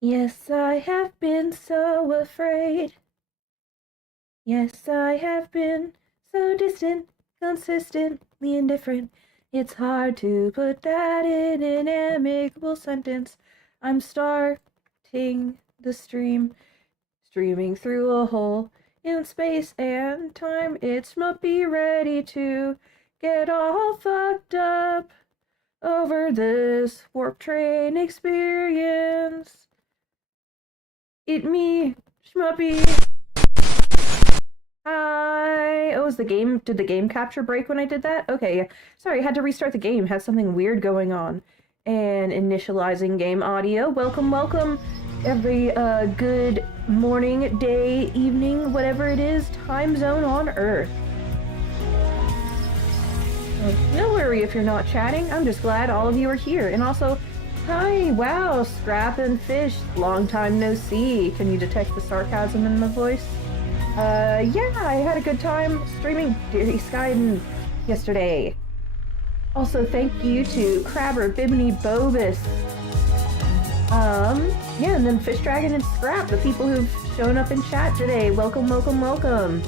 Yes, I have been so afraid. Yes, I have been so distant, consistently indifferent. It's hard to put that in an amicable sentence. I'm starting the stream, streaming through a hole in space and time. It's not be ready to get all fucked up over this warp train experience. It me, Schmuppy. Hi. Oh, is the game? Did the game capture break when I did that? Okay, yeah. Sorry, I had to restart the game. Had something weird going on. And initializing game audio. Welcome, welcome. Every good morning, day, evening, whatever it is, time zone on Earth. No worry if you're not chatting. I'm just glad all of you are here. And also, hi, wow, Scrap and Fish. Long time no see. Can you detect the sarcasm in my voice? Yeah, I had a good time streaming Dairy Skyden yesterday. Also, thank you to Crabber, Bimini, Bobus. Yeah, and then Fish Dragon and Scrap, the people who've shown up in chat today. Welcome, welcome, welcome.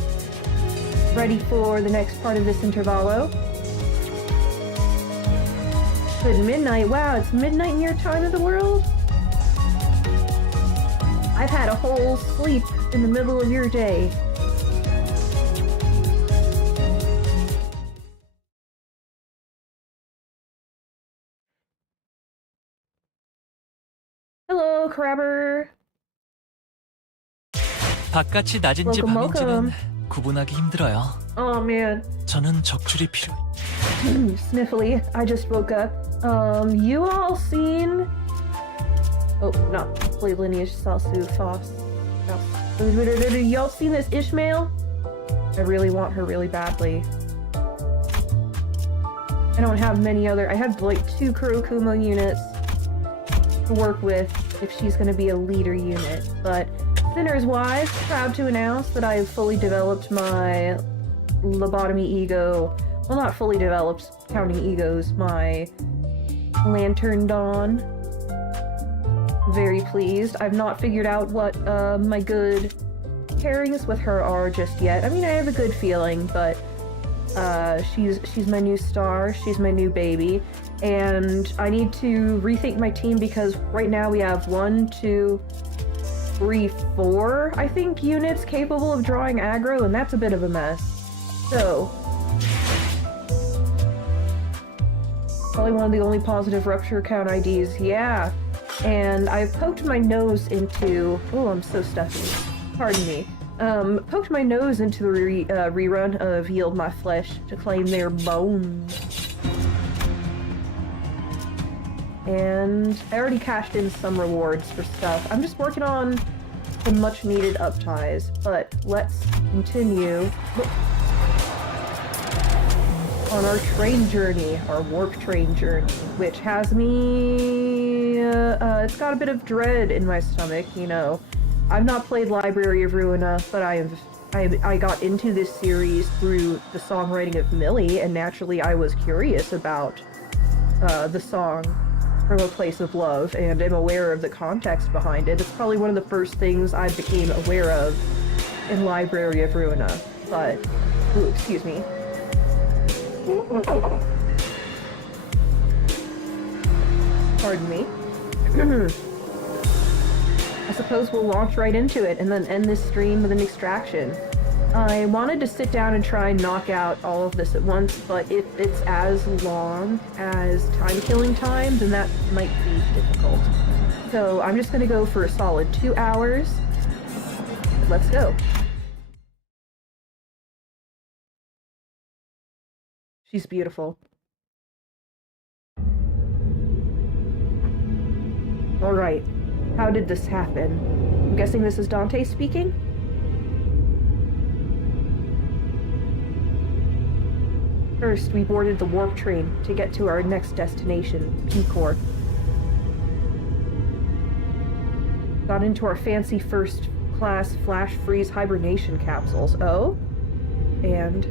Ready for the next part of this intervallo? Good midnight. Wow, it's midnight in your time of the world? I've had a whole sleep in the middle of your day. Hello, Crabber. 바깥이 낮인지 Welcome, 밤인지는 welcome. 구분하기 힘들어요. Oh man, 저는 적출이 필요. sniffly. I just woke up. You all seen? Oh, not play lineage. Salsu Foss. Y'all seen this Ishmael? I really want her really badly. I don't have many other. I have like 2 Kurokumo units to work with if she's going to be a leader unit. But Sinners wise, proud to announce that I have fully developed my lobotomy ego. Well, not fully developed, counting egos. My Lantern Dawn. Very pleased. I've not figured out what my good pairings with her are just yet. I mean, I have a good feeling, but she's my new star. She's my new baby. And I need to rethink my team because right now we have 1, 2, 3, 4, I think, units capable of drawing aggro, and that's a bit of a mess. So, probably one of the only positive rupture count IDs, yeah. And I've poked my nose into... Oh, I'm so stuffy. Pardon me. Poked my nose into the rerun of Yield My Flesh to claim their bones. And I already cashed in some rewards for stuff. I'm just working on some much-needed up-ties, but let's continue on our train journey, our warp train journey, which has me... it's got a bit of dread in my stomach, you know. I've not played Library of Ruina, but I got into this series through the songwriting of Millie, and naturally I was curious about the song From a Place of Love, and am aware of the context behind it. It's probably one of the first things I became aware of in Library of Ruina, but... Ooh, excuse me. Pardon me. I suppose we'll launch right into it and then end this stream with an extraction. I wanted to sit down and try and knock out all of this at once, but if it's as long as time-killing time, then that might be difficult. So I'm just gonna go for a solid 2 hours. Let's go. She's beautiful. Alright, how did this happen? I'm guessing this is Dante speaking? First, we boarded the warp train to get to our next destination, P-Corp. Got into our fancy first-class flash freeze hibernation capsules. Oh? And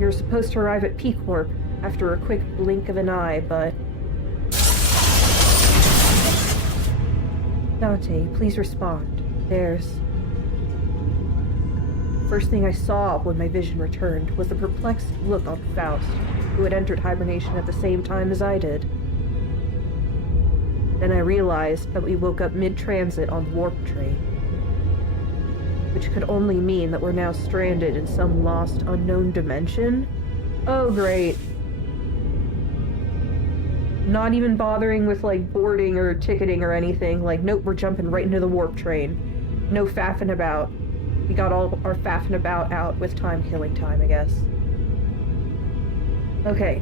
you're supposed to arrive at P-Corp after a quick blink of an eye, but Dante, please respond. There's... First thing I saw when my vision returned was the perplexed look on Faust, who had entered hibernation at the same time as I did. Then I realized that we woke up mid-transit on Warp Train, which could only mean that we're now stranded in some lost, unknown dimension. Oh, great. Not even bothering with, like, boarding or ticketing or anything. Like, nope, we're jumping right into the Warp Train. No faffing about. We got all our faffing about out with time-killing time, I guess. Okay.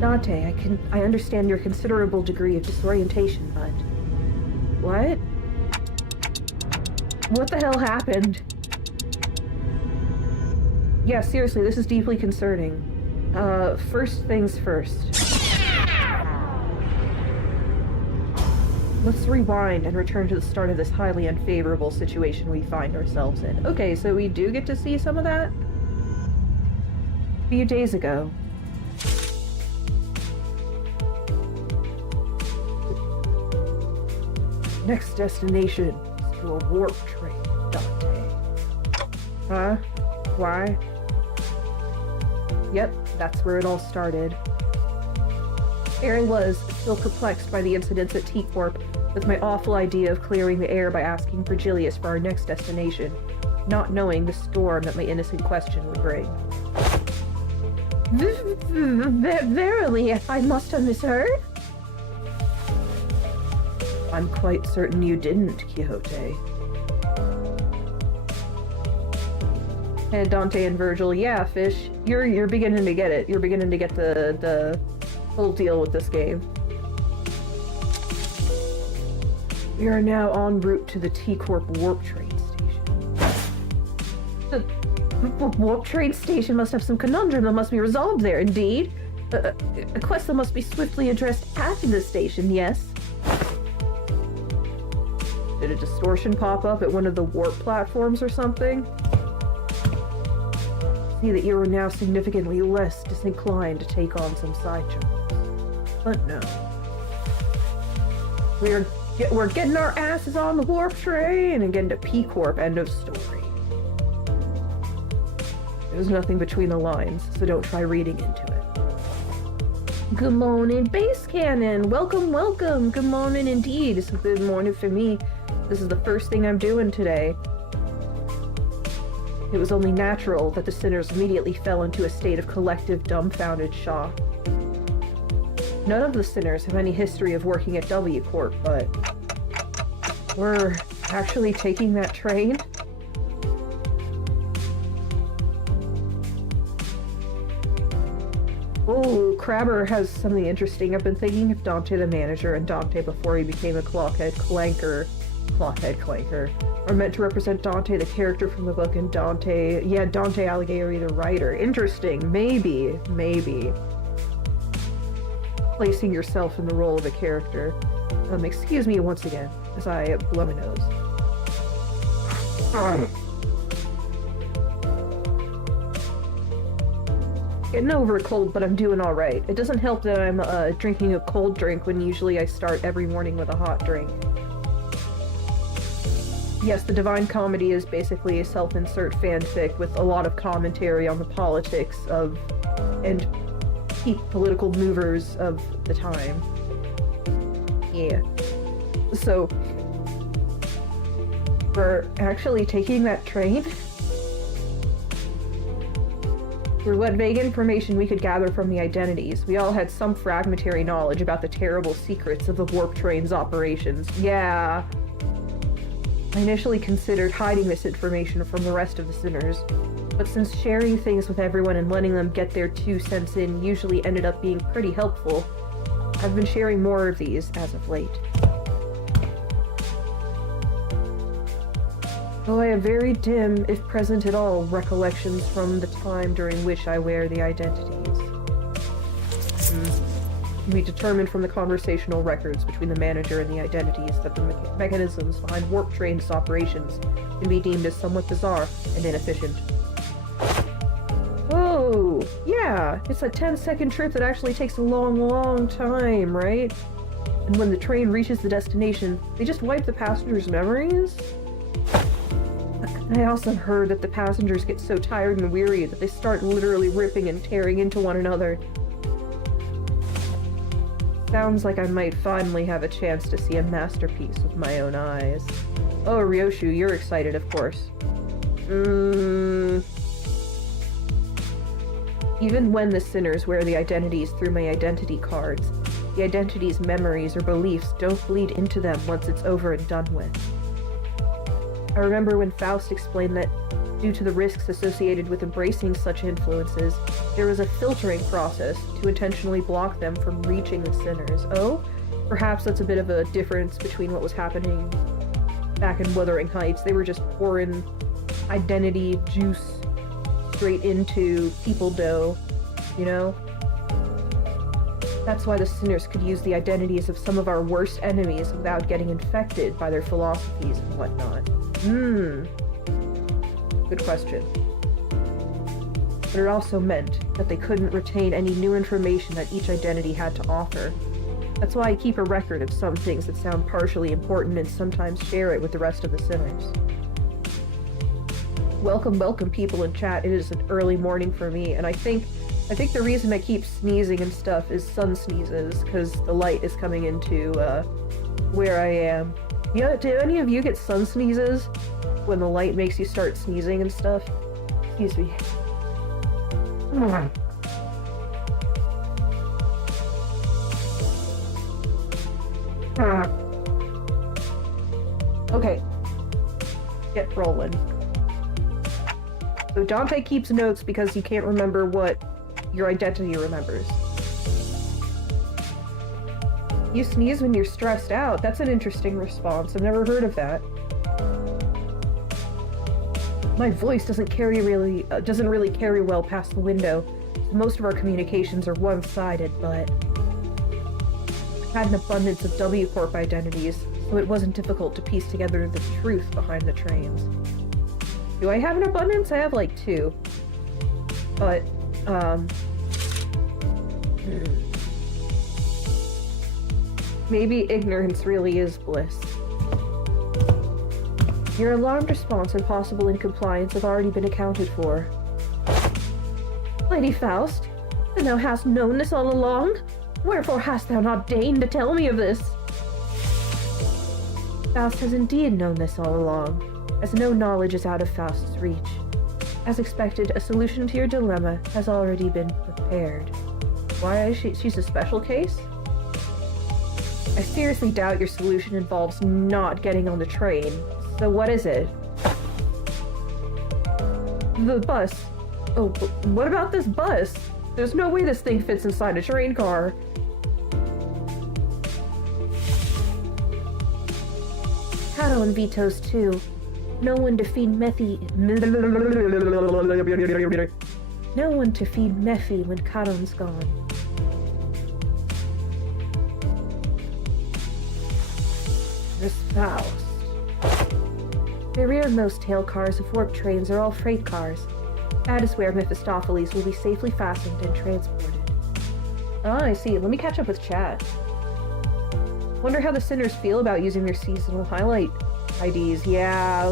Dante, I understand your considerable degree of disorientation, but... What? What the hell happened? Yeah, seriously, this is deeply concerning. First things first. Let's rewind and return to the start of this highly unfavorable situation we find ourselves in. Okay, so we do get to see some of that? A few days ago. Next destination is to a warp train, Dante. Huh? Why? Yep, that's where it all started. There I was, still perplexed by the incidents at T-Corp, with my awful idea of clearing the air by asking Virgilius for our next destination, not knowing the storm that my innocent question would bring. Verily, I must have misheard? I'm quite certain you didn't, Quixote. And Dante and Virgil, yeah, Fish, you're beginning to get it. You're beginning to get the whole deal with this game. We are now en route to the T-Corp Warp Train Station. The Warp Train Station must have some conundrum that must be resolved there, indeed. A quest that must be swiftly addressed at the station, yes. Did a distortion pop up at one of the warp platforms or something? See that you are now significantly less disinclined to take on some side jobs. But no. We're getting our asses on the warp train and getting to P-Corp, end of story. There's nothing between the lines, so don't try reading into it. Good morning, Base Cannon! Welcome, welcome! Good morning indeed. It's a good morning for me. This is the first thing I'm doing today. It was only natural that the sinners immediately fell into a state of collective, dumbfounded shock. None of the sinners have any history of working at W Corp, but we're actually taking that train? Oh, Crabber has something interesting. I've been thinking of Dante the manager and Dante before he became a Clockhead Clanker, are meant to represent Dante the character from the book and Dante Alighieri the writer. Interesting. Maybe. Placing yourself in the role of a character. Excuse me once again, as I blow my nose. Getting over a cold, but I'm doing alright. It doesn't help that I'm drinking a cold drink when usually I start every morning with a hot drink. Yes, the Divine Comedy is basically a self-insert fanfic with a lot of commentary on the politics of and key political movers of the time. Yeah. So, we're actually taking that train? Through what vague information we could gather from the identities, we all had some fragmentary knowledge about the terrible secrets of the warp train's operations. Yeah. I initially considered hiding this information from the rest of the sinners, but since sharing things with everyone and letting them get their 2 cents in usually ended up being pretty helpful, I've been sharing more of these as of late. Though I have very dim, if present at all, recollections from the time during which I wear the identities. We determined from the conversational records between the manager and the identities that the mechanisms behind Warp Train's operations can be deemed as somewhat bizarre and inefficient. Oh, yeah, it's a 10-second trip that actually takes a long, long time, right? and when the train reaches the destination, they just wipe the passengers' memories? I also heard that the passengers get so tired and weary that they start literally ripping and tearing into one another. Sounds like I might finally have a chance to see a masterpiece with my own eyes. Oh, Ryoshu, you're excited, of course. Even when the sinners wear the identities through my identity cards, the identity's memories or beliefs don't bleed into them once it's over and done with. I remember when Faust explained that, due to the risks associated with embracing such influences, there was a filtering process to intentionally block them from reaching the sinners. Oh? Perhaps that's a bit of a difference between what was happening back in Wuthering Heights. They were just pouring identity juice straight into people dough, you know? That's why the sinners could use the identities of some of our worst enemies without getting infected by their philosophies and whatnot. Good question. But it also meant that they couldn't retain any new information that each identity had to offer. That's why I keep a record of some things that sound partially important and sometimes share it with the rest of the sinners. Welcome, welcome people in chat. It is an early morning for me, and I think the reason I keep sneezing and stuff is sun sneezes, because the light is coming into where I am. Yeah, do any of you get sun sneezes when the light makes you start sneezing and stuff? Excuse me. Okay. Get rolling. So Dante keeps notes because you can't remember what your identity remembers. You sneeze when you're stressed out. That's an interesting response. I've never heard of that. My voice doesn't really carry well past the window. So most of our communications are one-sided, but I had an abundance of W Corp identities, so it wasn't difficult to piece together the truth behind the trains. Do I have an abundance? I have like 2. But, maybe ignorance really is bliss. Your alarmed response and possible incompliance have already been accounted for. Lady Faust, then thou hast known this all along? Wherefore hast thou not deigned to tell me of this? Faust has indeed known this all along, as no knowledge is out of Faust's reach. As expected, a solution to your dilemma has already been prepared. Why is she's a special case? I seriously doubt your solution involves not getting on the train. So what is it? The bus. Oh, but what about this bus? There's no way this thing fits inside a train car. Cato and Vito's too. No one to feed Mephi. No one to feed Mephi when Cato's gone. This Faust. The rearmost tail cars of warp trains are all freight cars. That is where Mephistopheles will be safely fastened and transported. Ah, I see. Let me catch up with chat. Wonder how the sinners feel about using their seasonal highlight IDs. Yeah,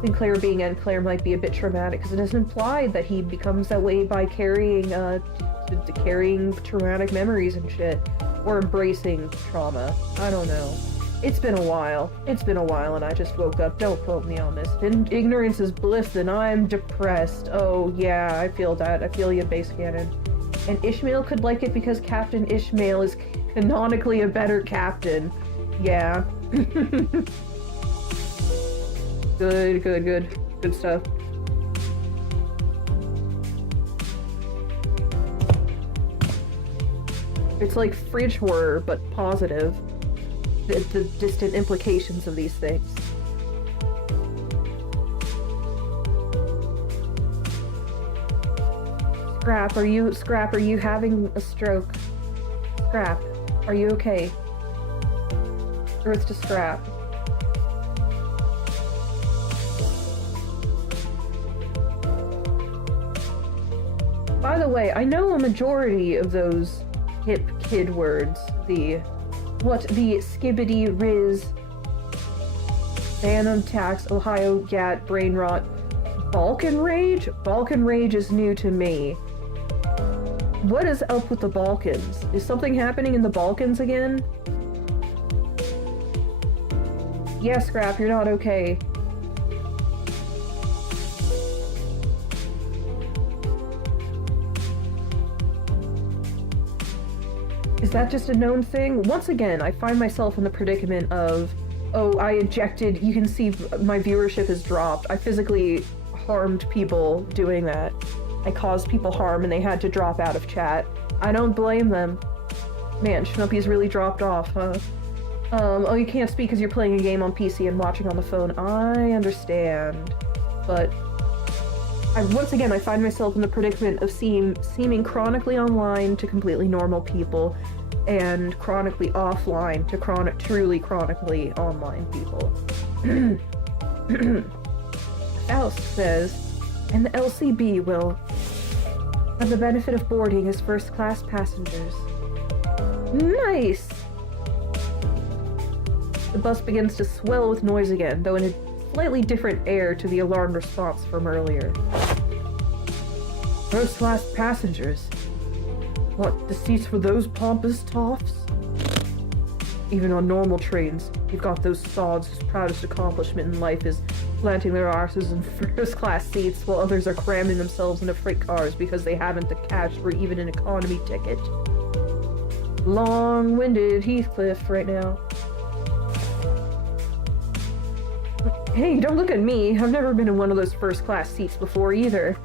Sinclair being Enclair might be a bit traumatic, because it is implied that he becomes that way by carrying traumatic memories and shit. Or embracing trauma. I don't know. It's been a while. And I just woke up. Don't quote me on this. If ignorance is bliss, then I'm depressed. Oh, yeah, I feel that. I feel you, base cannon. And Ishmael could like it because Captain Ishmael is canonically a better captain. Yeah. Good stuff. It's like fridge horror, but positive. The distant implications of these things. Scrap, are you having a stroke? Scrap, are you okay? Earth to Scrap. By the way, I know a majority of those hip kid words. The skibbity riz, Phantom Tax, Ohio Gat, Brain Rot, Balkan Rage? Balkan Rage is new to me. What is up with the Balkans? Is something happening in the Balkans again? Yeah, Scrap, you're not okay. Is that just a known thing? Once again, I find myself in the predicament of, oh, I ejected, you can see my viewership has dropped. I physically harmed people doing that. I caused people harm and they had to drop out of chat. I don't blame them. Man, Schnuppy's really dropped off, huh? Oh, you can't speak because you're playing a game on PC and watching on the phone. I understand. But once again, I find myself in the predicament of seeming chronically online to completely normal people, and chronically offline to truly chronically online people. Faust says, and the LCB will have the benefit of boarding as first-class passengers. Nice! The bus begins to swell with noise again, though in a slightly different air to the alarm response from earlier. First-class passengers? What, the seats for those pompous toffs? Even on normal trains, you've got those sods whose proudest accomplishment in life is planting their arses in first-class seats while others are cramming themselves into freight cars because they haven't the cash for even an economy ticket. Long-winded Heathcliff right now. Hey, don't look at me. I've never been in one of those first-class seats before either.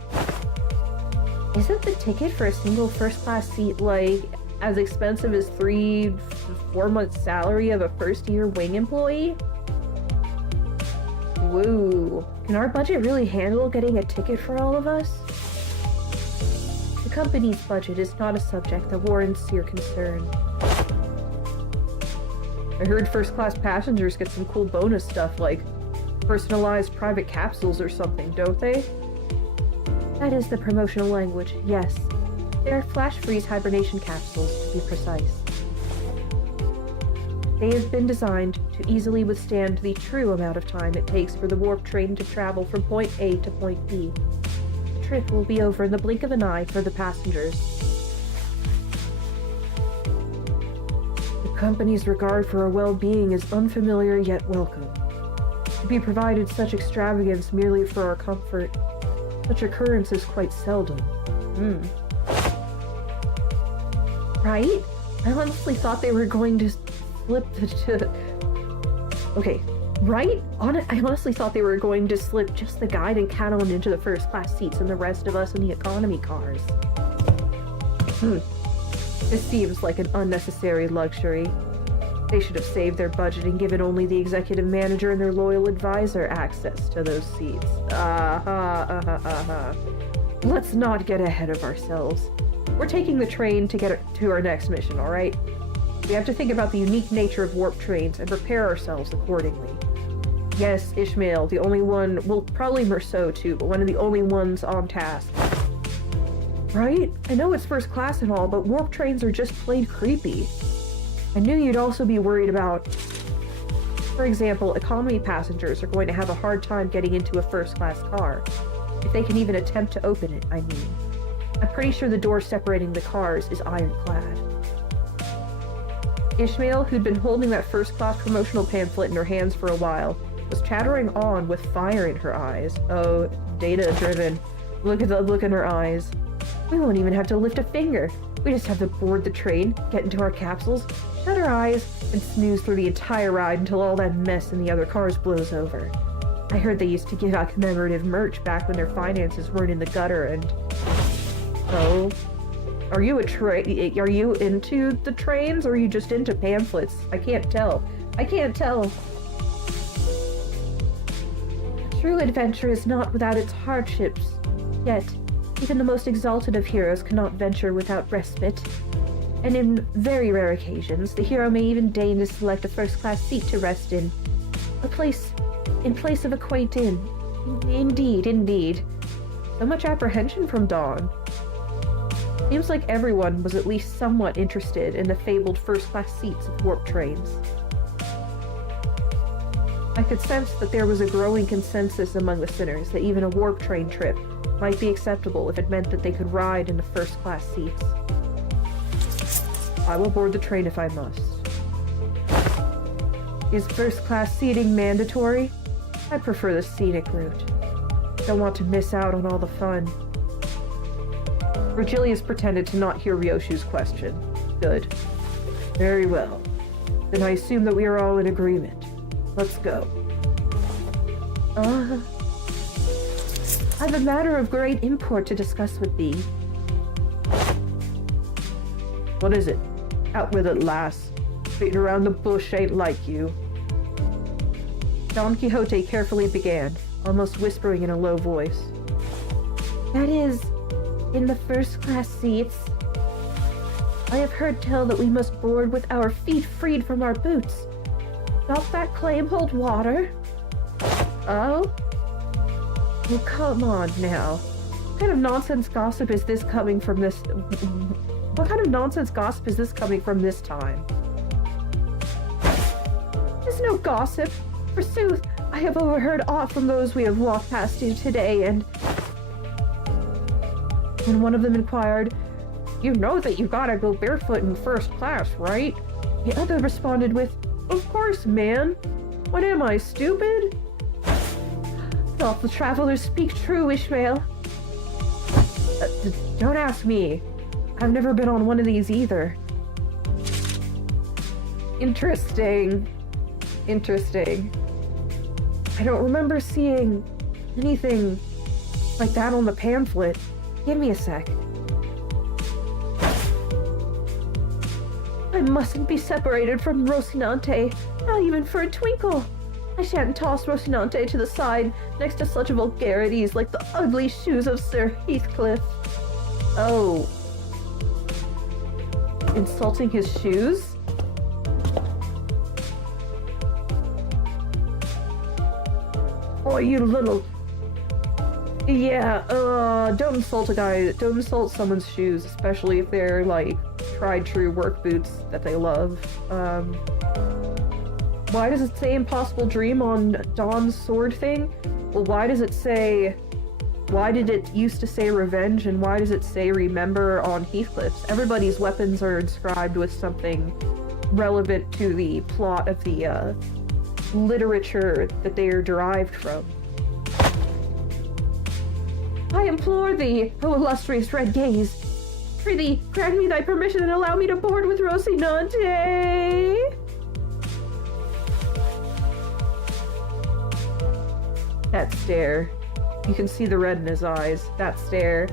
Isn't the ticket for a single first-class seat, like, as expensive as 3-4 months' salary of a first-year wing employee? Woo. Can our budget really handle getting a ticket for all of us? The company's budget is not a subject that warrants your concern. I heard first-class passengers get some cool bonus stuff, like personalized private capsules or something, don't they? That is the promotional language, yes. They are flash freeze hibernation capsules, to be precise. They have been designed to easily withstand the true amount of time it takes for the warp train to travel from point A to point B. The trip will be over in the blink of an eye for the passengers. The company's regard for our well-being is unfamiliar yet welcome. To be provided such extravagance merely for our comfort, such occurrence is quite seldom. Right? I honestly thought they were going to slip Okay, right? I honestly thought they were going to slip just the guide and Catalan into the first-class seats and the rest of us in the economy cars. This seems like an unnecessary luxury. They should have saved their budget and given only the executive manager and their loyal advisor access to those seats. Let's not get ahead of ourselves. We're taking the train to get to our next mission, alright? We have to think about the unique nature of warp trains and prepare ourselves accordingly. Yes, Ishmael, the only one, well, probably Merceau too, but one of the only ones on task. Right? I know it's first class and all, but warp trains are just plain creepy. I knew you'd also be worried about... For example, economy passengers are going to have a hard time getting into a first-class car. If they can even attempt to open it, I mean. I'm pretty sure the door separating the cars is ironclad. Ishmael, who'd been holding that first-class promotional pamphlet in her hands for a while, was chattering on with fire in her eyes. Oh, data-driven. Look at the look in her eyes. We won't even have to lift a finger. We just have to board the train, get into our capsules, shut our eyes, and snooze through the entire ride until all that mess in the other cars blows over. I heard they used to give out commemorative merch back when their finances weren't in the gutter and... Oh? Are you into the trains, or are you just into pamphlets? I can't tell. I can't tell. True adventure is not without its hardships. Yet, even the most exalted of heroes cannot venture without respite. And in very rare occasions, the hero may even deign to select a first-class seat to rest in. In place of a quaint inn. Indeed, indeed. So much apprehension from Dawn. Seems like everyone was at least somewhat interested in the fabled first-class seats of warp trains. I could sense that there was a growing consensus among the sinners that even a warp train trip might be acceptable if it meant that they could ride in the first-class seats. I will board the train if I must. Is first-class seating mandatory? I prefer the scenic route. Don't want to miss out on all the fun. Virgilius pretended to not hear Ryoshu's question. Good. Very well. Then I assume that we are all in agreement. Let's go. I've a matter of great import to discuss with thee. What is it? Out with it, lass. Beating around the bush ain't like you. Don Quixote carefully began, almost whispering in a low voice. That is, in the first-class seats. I have heard tell that we must board with our feet freed from our boots. Doth that claim hold water? Oh? Well, come on now. What kind of nonsense gossip is this coming from this... What kind of nonsense gossip is this coming from this time? It's no gossip. Forsooth, I have overheard aught from those we have walked past you today, and... When one of them inquired, "You know that you gotta go barefoot in first class, right?" The other responded with, "Of course, man. What am I, stupid?" Doth the travelers speak true, Ishmael? Don't ask me. I've never been on one of these either. Interesting. Interesting. I don't remember seeing anything like that on the pamphlet. Give me a sec. I mustn't be separated from Rocinante, not even for a twinkle. I shan't toss Rocinante to the side next to such vulgarities like the ugly shoes of Sir Heathcliff. Oh. Insulting his shoes? Oh, you little... Yeah, don't insult a guy, don't insult someone's shoes, especially if they're, like, tried-true work boots that they love. Why does it say Impossible Dream on Dawn's sword thing? Well, why does it say... Why did it used to say Revenge, and why does it say Remember on Heathcliff's? Everybody's weapons are inscribed with something relevant to the plot of the, literature that they are derived from. I implore thee, O illustrious red gaze, prithee, grant me thy permission and allow me to board with Rocinante. That stare. You can see the red in his eyes. That stare.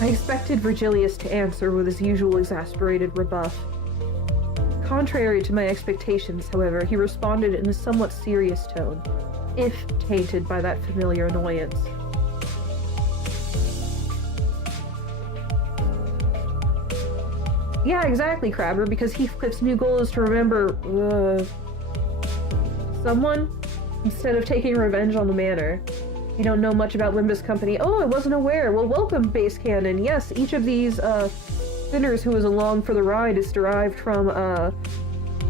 I expected Virgilius to answer with his usual exasperated rebuff. Contrary to my expectations, however, he responded in a somewhat serious tone, if tainted by that familiar annoyance. Yeah, exactly, Crabber, because Heathcliff's new goal is to remember, someone, instead of taking revenge on the manor. You don't know much about Limbus Company. Oh, I wasn't aware. Well, welcome, Base Cannon. Yes, each of these, sinners who was along for the ride is derived from a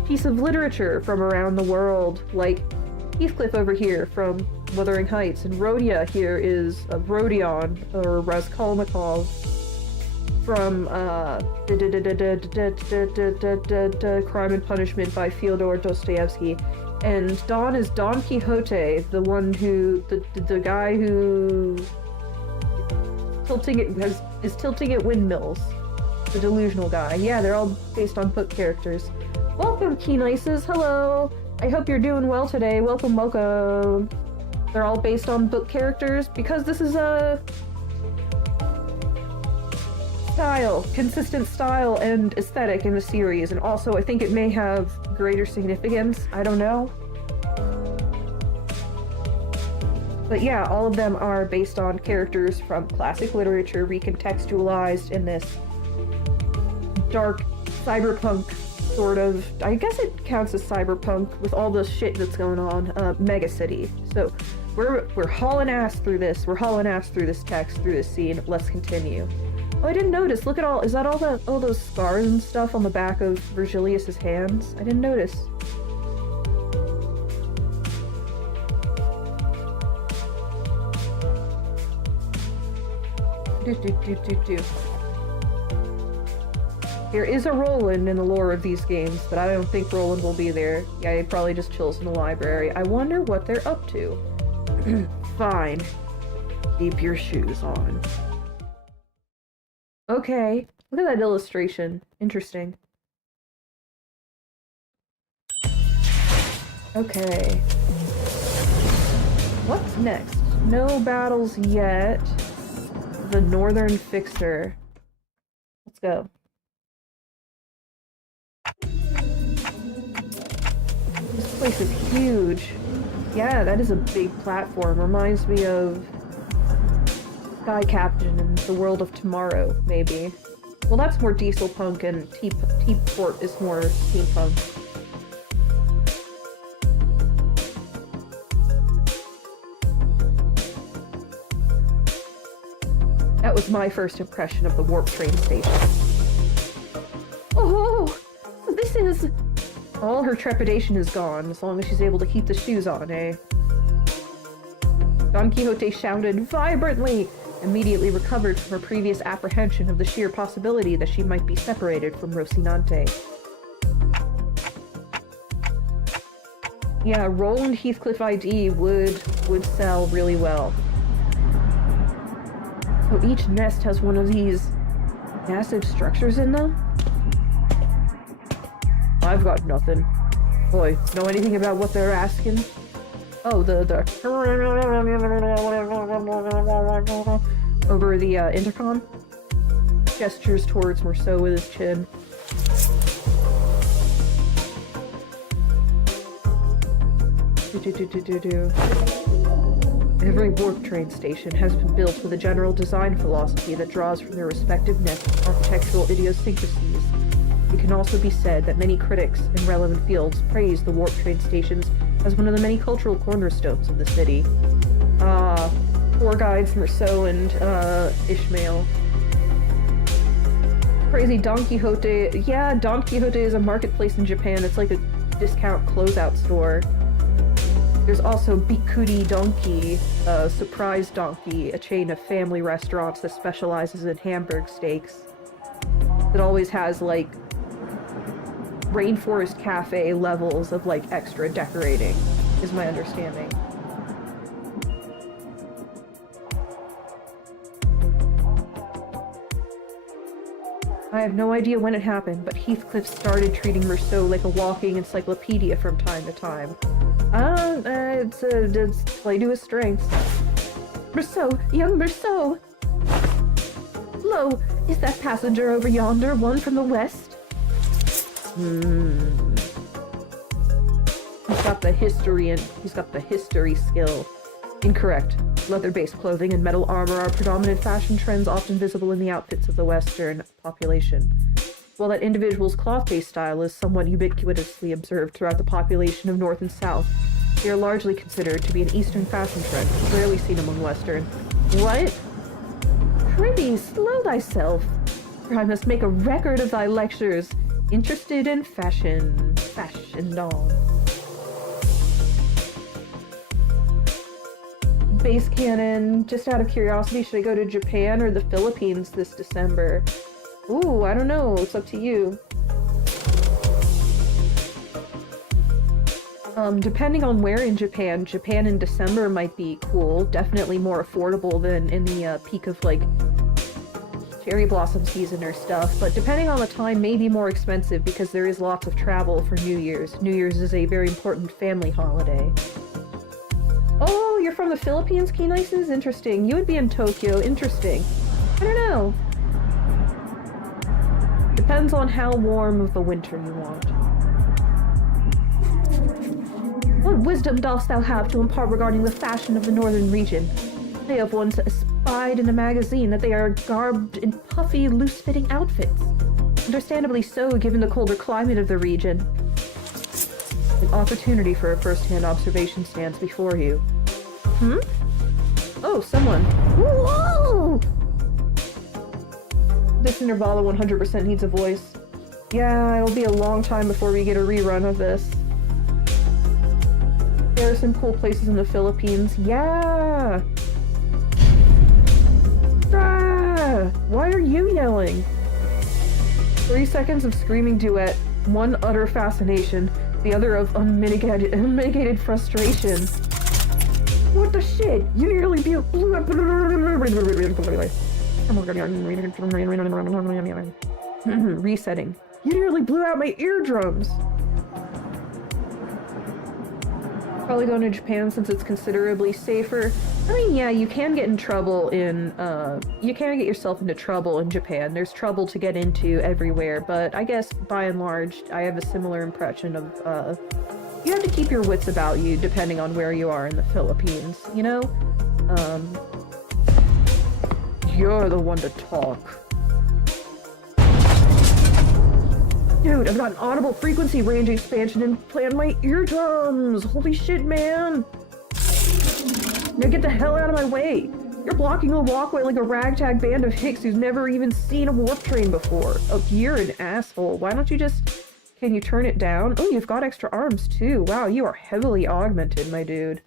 piece of literature from around the world, like Heathcliff over here from Wuthering Heights, and Rhodia here is Rodion, or Raskolnikov, from Crime and Punishment by Fyodor Dostoevsky. And Don is Don Quixote, the one who, the guy who is tilting at windmills. The delusional guy. Yeah, they're all based on book characters. Welcome, Keen-Ices. Hello. I hope you're doing well today. Welcome, welcome. They're all based on book characters because this is a style, consistent style and aesthetic in the series, and also I think it may have greater significance. I don't know. But yeah, all of them are based on characters from classic literature recontextualized in this dark cyberpunk sort of, I guess it counts as cyberpunk with all the shit that's going on, megacity. So We're hauling ass through this. We're hauling ass through this text, through this scene. Let's continue. Oh, I didn't notice. Look at all. Is that all those scars and stuff on the back of Virgilius's hands? I didn't notice. There is a Roland in the lore of these games, but I don't think Roland will be there. Yeah, he probably just chills in the library. I wonder what they're up to. Fine. Keep your shoes on. Okay. Look at that illustration. Interesting. Okay. What's next? No battles yet. The Northern Fixer. Let's go. This place is huge. Yeah, that is a big platform. Reminds me of Sky Captain and The World of Tomorrow, maybe. Well, that's more diesel punk, and T-Port is more steampunk. That was my first impression of the warp train station. Oh, this is... All her trepidation is gone, as long as she's able to keep the shoes on, eh? Don Quixote shouted vibrantly, immediately recovered from her previous apprehension of the sheer possibility that she might be separated from Rocinante. Yeah, Roland Heathcliff ID would sell really well. So each nest has one of these massive structures in them? I've got nothing. Boy, know anything about what they're asking? Oh, the over the intercom? Gestures towards Morceau with his chin. Every warp train station has been built with a general design philosophy that draws from their respective architectural idiosyncrasies. It can also be said that many critics in relevant fields praise the warp train stations as one of the many cultural cornerstones of the city. Tour guides Merceau and Ishmael. Crazy Don Quixote. Yeah, Don Quixote is a marketplace in Japan. It's like a discount closeout store. There's also Bikuri Donkey, Surprise Donkey, a chain of family restaurants that specializes in Hamburg steaks. It always has, like, Rainforest Cafe levels of, like, extra decorating, is my understanding. I have no idea when it happened, but Heathcliff started treating Merceau like a walking encyclopedia from time to time. It's play to his strengths. Merceau, young Merceau! Lo, is that passenger over yonder one from the west? He's got the history skill. Incorrect. Leather-based clothing and metal armor are predominant fashion trends often visible in the outfits of the Western population. While that individual's cloth-based style is somewhat ubiquitously observed throughout the population of North and South, they are largely considered to be an Eastern fashion trend, rarely seen among Western. What? Prithee, slow thyself, for I must make a record of thy lectures. Interested in fashion dawn. Base Cannon, just out of curiosity, should I go to Japan or the Philippines this December? Ooh, I don't know, it's up to you. Depending on where in Japan in December might be cool, definitely more affordable than in the peak of, like, cherry blossom season or stuff, but depending on the time may be more expensive because there is lots of travel for New Year's. New Year's is a very important family holiday. Oh, you're from the Philippines, Kenices? Interesting. You would be in Tokyo. Interesting. I don't know. Depends on how warm of the winter you want. What wisdom dost thou have to impart regarding the fashion of the northern region? I have once espied in a magazine that they are garbed in puffy, loose-fitting outfits. Understandably so, given the colder climate of the region. An opportunity for a first-hand observation stands before you. Hmm? Oh, someone. Whoa! This Intervallo 100% needs a voice. Yeah, it'll be a long time before we get a rerun of this. There are some cool places in the Philippines. Yeah! Ah! Why are you yelling? 3 seconds of screaming duet. One utter fascination. The other of unmitigated frustration. What the shit? You nearly blew up. Resetting. You nearly blew out my eardrums. Probably going to Japan since it's considerably safer. I mean, yeah, you can get in trouble in, you can get yourself into trouble in Japan. There's trouble to get into everywhere, but I guess by and large, I have a similar impression of, you have to keep your wits about you depending on where you are in the Philippines, you know? You're the one to talk. Dude, I've got an audible frequency range expansion implant in my eardrums! Holy shit, man! Now get the hell out of my way! You're blocking a walkway like a ragtag band of hicks who's never even seen a warp train before. Oh, you're an asshole. Why don't you just... Can you turn it down? Oh, you've got extra arms, too. Wow, you are heavily augmented, my dude.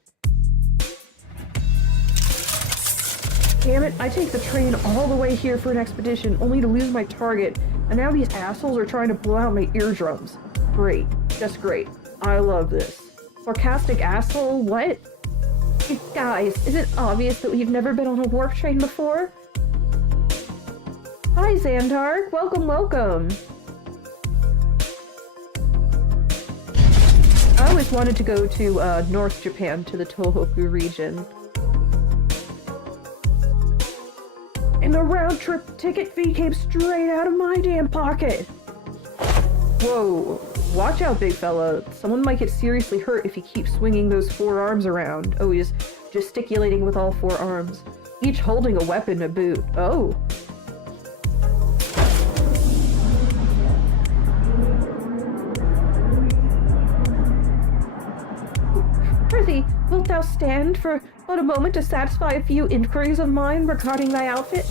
Damn it, I take the train all the way here for an expedition, only to lose my target. And now these assholes are trying to blow out my eardrums. Great. Just great. I love this. Sarcastic asshole? What? Hey, guys, is it obvious that we've never been on a warp train before? Hi, Xandar. Welcome, welcome. I always wanted to go to North Japan, to the Tohoku region. And the round-trip ticket fee came straight out of my damn pocket! Whoa. Watch out, big fella. Someone might get seriously hurt if you keep swinging those 4 arms around. Oh, he's gesticulating with all 4 arms. Each holding a weapon to boot. Oh. Prithee, wilt thou stand for but a moment to satisfy a few inquiries of mine regarding thy outfit?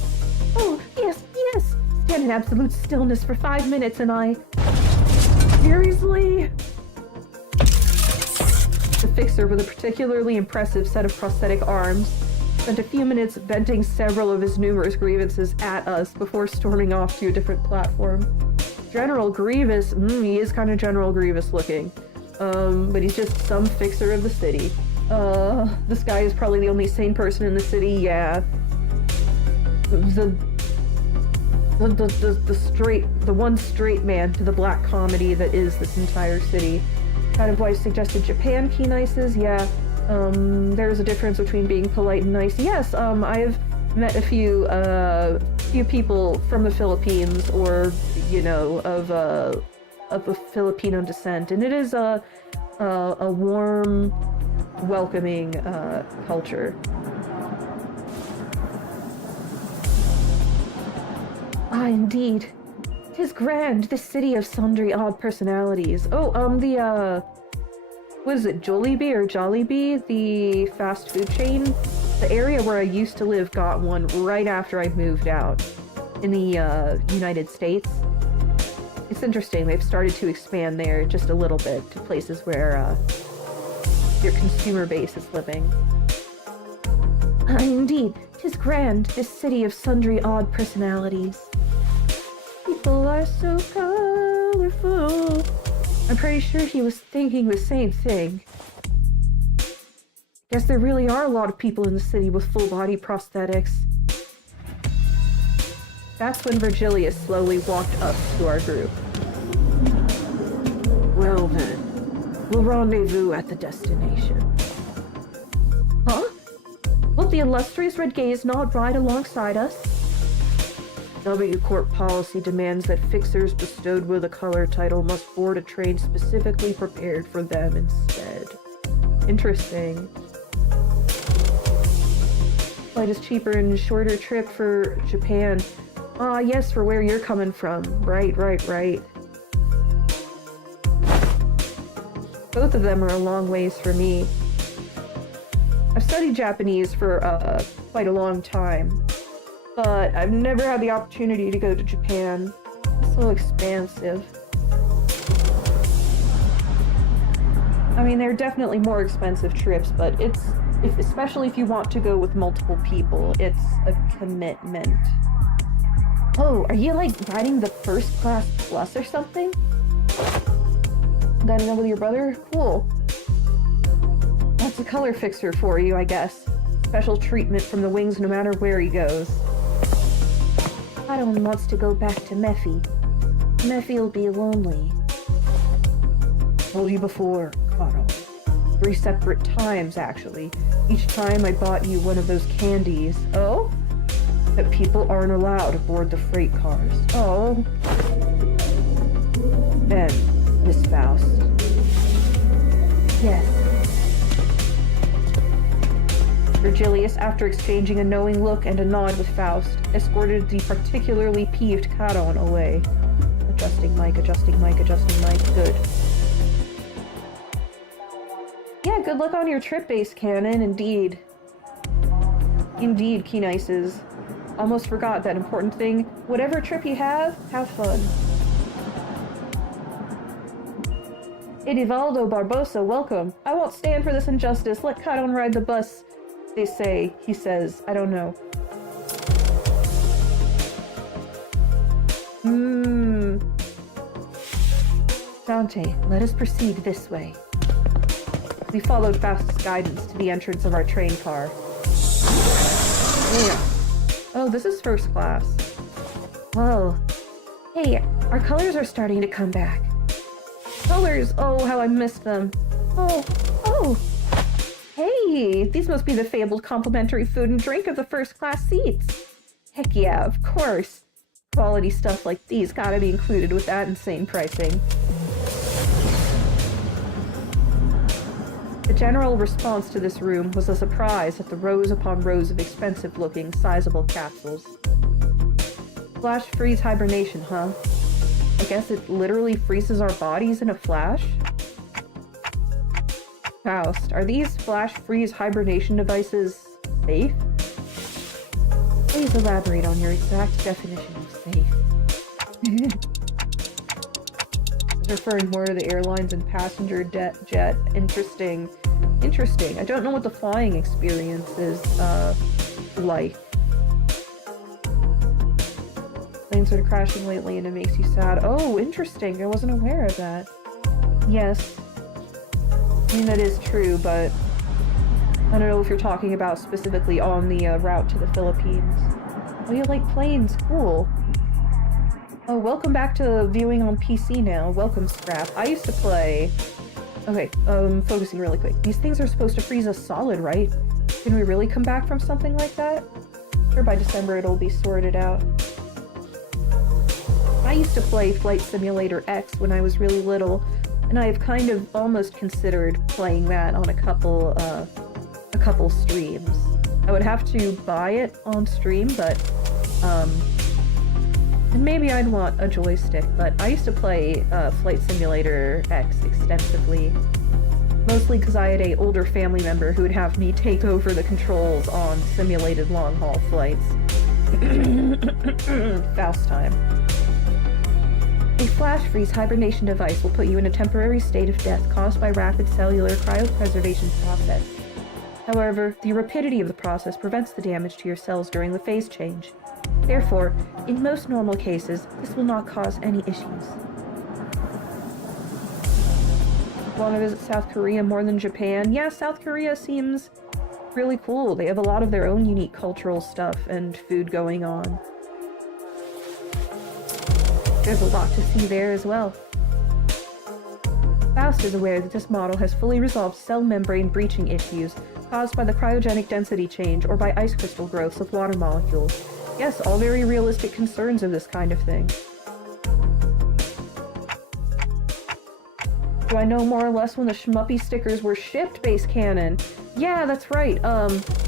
Oh, yes, yes! Stand in absolute stillness for 5 minutes and I... Seriously? The fixer, with a particularly impressive set of prosthetic arms, spent a few minutes venting several of his numerous grievances at us before storming off to a different platform. General Grievous, he is kind of General Grievous looking. But he's just some fixer of the city. This guy is probably the only sane person in the city, yeah. The one straight man to the black comedy that is this entire city. Kind of wife suggested Japan key nices, yeah. There's a difference between being polite and nice. Yes, I've met a few people from the Philippines or, you know, of a Filipino descent, and it is a warm, welcoming culture. Ah, indeed. 'Tis grand, this city of sundry odd personalities. Oh, what is it, Jollibee or Jollibee? The fast food chain? The area where I used to live got one right after I moved out in the United States. It's interesting, they've started to expand there just a little bit to places where your consumer base is living. Indeed, 'tis grand, this city of sundry odd personalities. People are so colorful. I'm pretty sure he was thinking the same thing. Guess there really are a lot of people in the city with full-body prosthetics. That's when Virgilius slowly walked up to our group. Well then, we'll rendezvous at the destination. Huh? Will the illustrious Red Gaze not ride alongside us? W Corp policy demands that fixers bestowed with a color title must board a train specifically prepared for them instead. Interesting. Flight is cheaper and shorter trip for Japan. Ah, yes, for where you're coming from. Right. Both of them are a long ways for me. I've studied Japanese for quite a long time, but I've never had the opportunity to go to Japan. It's so expansive. I mean, they're definitely more expensive trips, but especially if you want to go with multiple people, it's a commitment. Oh, are you like riding the first class plus or something? Dining out with your brother? Cool. That's a color fixer for you, I guess. Special treatment from the wings no matter where he goes. Kadon wants to go back to Mephi. Mephi'll be lonely. Told you before, Kadon. 3 separate times, actually. Each time I bought you one of those candies. Oh? That people aren't allowed aboard the freight cars. Oh. Then, Miss Faust. Yes. Virgilius, after exchanging a knowing look and a nod with Faust, escorted the particularly peeved Kadon away. Adjusting mic, adjusting mic, adjusting mic. Good. Yeah, good luck on your trip, Base Cannon, indeed. Indeed, Kenices. Almost forgot that important thing. Whatever trip you have fun. Edivaldo Barbosa, welcome. I won't stand for this injustice. Let Kadon ride the bus. They say, he says, I don't know. Dante, let us proceed this way. We followed Faust's guidance to the entrance of our train car. Yeah. Oh, this is first class. Whoa. Hey, our colors are starting to come back. Colors! Oh, how I missed them. Oh! Hey, these must be the fabled complimentary food and drink of the first class seats. Heck yeah, of course. Quality stuff like these gotta be included with that insane pricing. The general response to this room was a surprise at the rows upon rows of expensive-looking, sizable capsules. Flash freeze hibernation, huh? I guess it literally freezes our bodies in a flash? Faust, are these flash freeze hibernation devices safe? Please elaborate on your exact definition of safe. Referring more to the airlines and passenger jet. Interesting. I don't know what the flying experience is like. Planes are crashing lately and it makes you sad. Oh, interesting. I wasn't aware of that. Yes. I mean, that is true, but I don't know if you're talking about specifically on the route to the Philippines. Oh, you like planes? Cool. Oh, welcome back to viewing on PC now. Welcome, Scrap. I used to play... Okay, focusing really quick. These things are supposed to freeze us solid, right? Can we really come back from something like that? Sure, by December it'll be sorted out. I used to play Flight Simulator X when I was really little, and I've kind of almost considered playing that on a couple streams. I would have to buy it on stream, but, and maybe I'd want a joystick, but I used to play Flight Simulator X extensively. Mostly because I had an older family member who would have me take over the controls on simulated long-haul flights. Faust time. A flash freeze hibernation device will put you in a temporary state of death caused by rapid cellular cryopreservation process. However, the rapidity of the process prevents the damage to your cells during the phase change. Therefore, in most normal cases, this will not cause any issues. Want to visit South Korea more than Japan? Yeah, South Korea seems really cool. They have a lot of their own unique cultural stuff and food going on. There's a lot to see there as well. Faust is aware that this model has fully resolved cell membrane breaching issues caused by the cryogenic density change or by ice crystal growths of water molecules. Yes, all very realistic concerns of this kind of thing. Do I know more or less when the shmuppy stickers were shipped, Base Cannon? Yeah, that's right.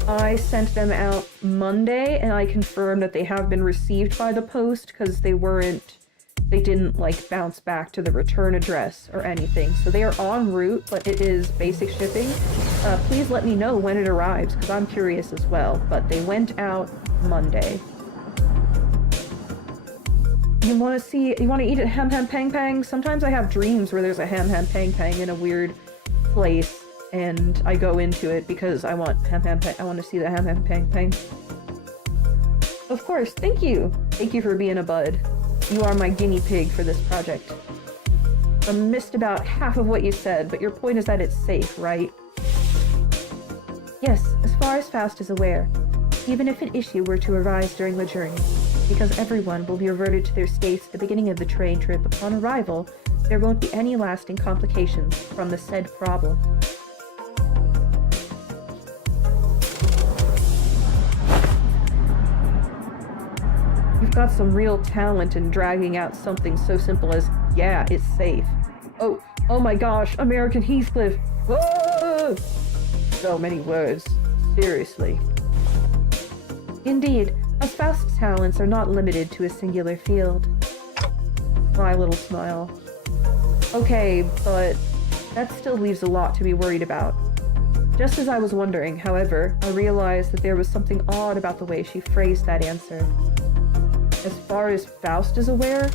I sent them out Monday, and I confirmed that they have been received by the post, because they weren't they didn't, like, bounce back to the return address or anything. So they are en route, but it is basic shipping. Please let me know when it arrives, because I'm curious as well. But they went out Monday. You want to eat at Ham Ham Pang Pang? Sometimes I have dreams where there's a Ham Ham Pang Pang in a weird place, and I go into it because I want Ham Ham Pang. I want to see the Ham Ham Pang Pang. Of course, thank you! Thank you for being a bud. You are my guinea pig for this project. I missed about half of what you said, but your point is that it's safe, right? Yes, as far as Faust is aware. Even if an issue were to arise during the journey, because everyone will be reverted to their states at the beginning of the train trip upon arrival, there won't be any lasting complications from the said problem. You've got some real talent in dragging out something so simple as, yeah, it's safe. Oh my gosh, American Heathcliff! Whoa! So many words. Seriously. Indeed, as Faust's talents are not limited to a singular field. My little smile. Okay, but that still leaves a lot to be worried about. Just as I was wondering, however, I realized that there was something odd about the way she phrased that answer. As far as Faust is aware?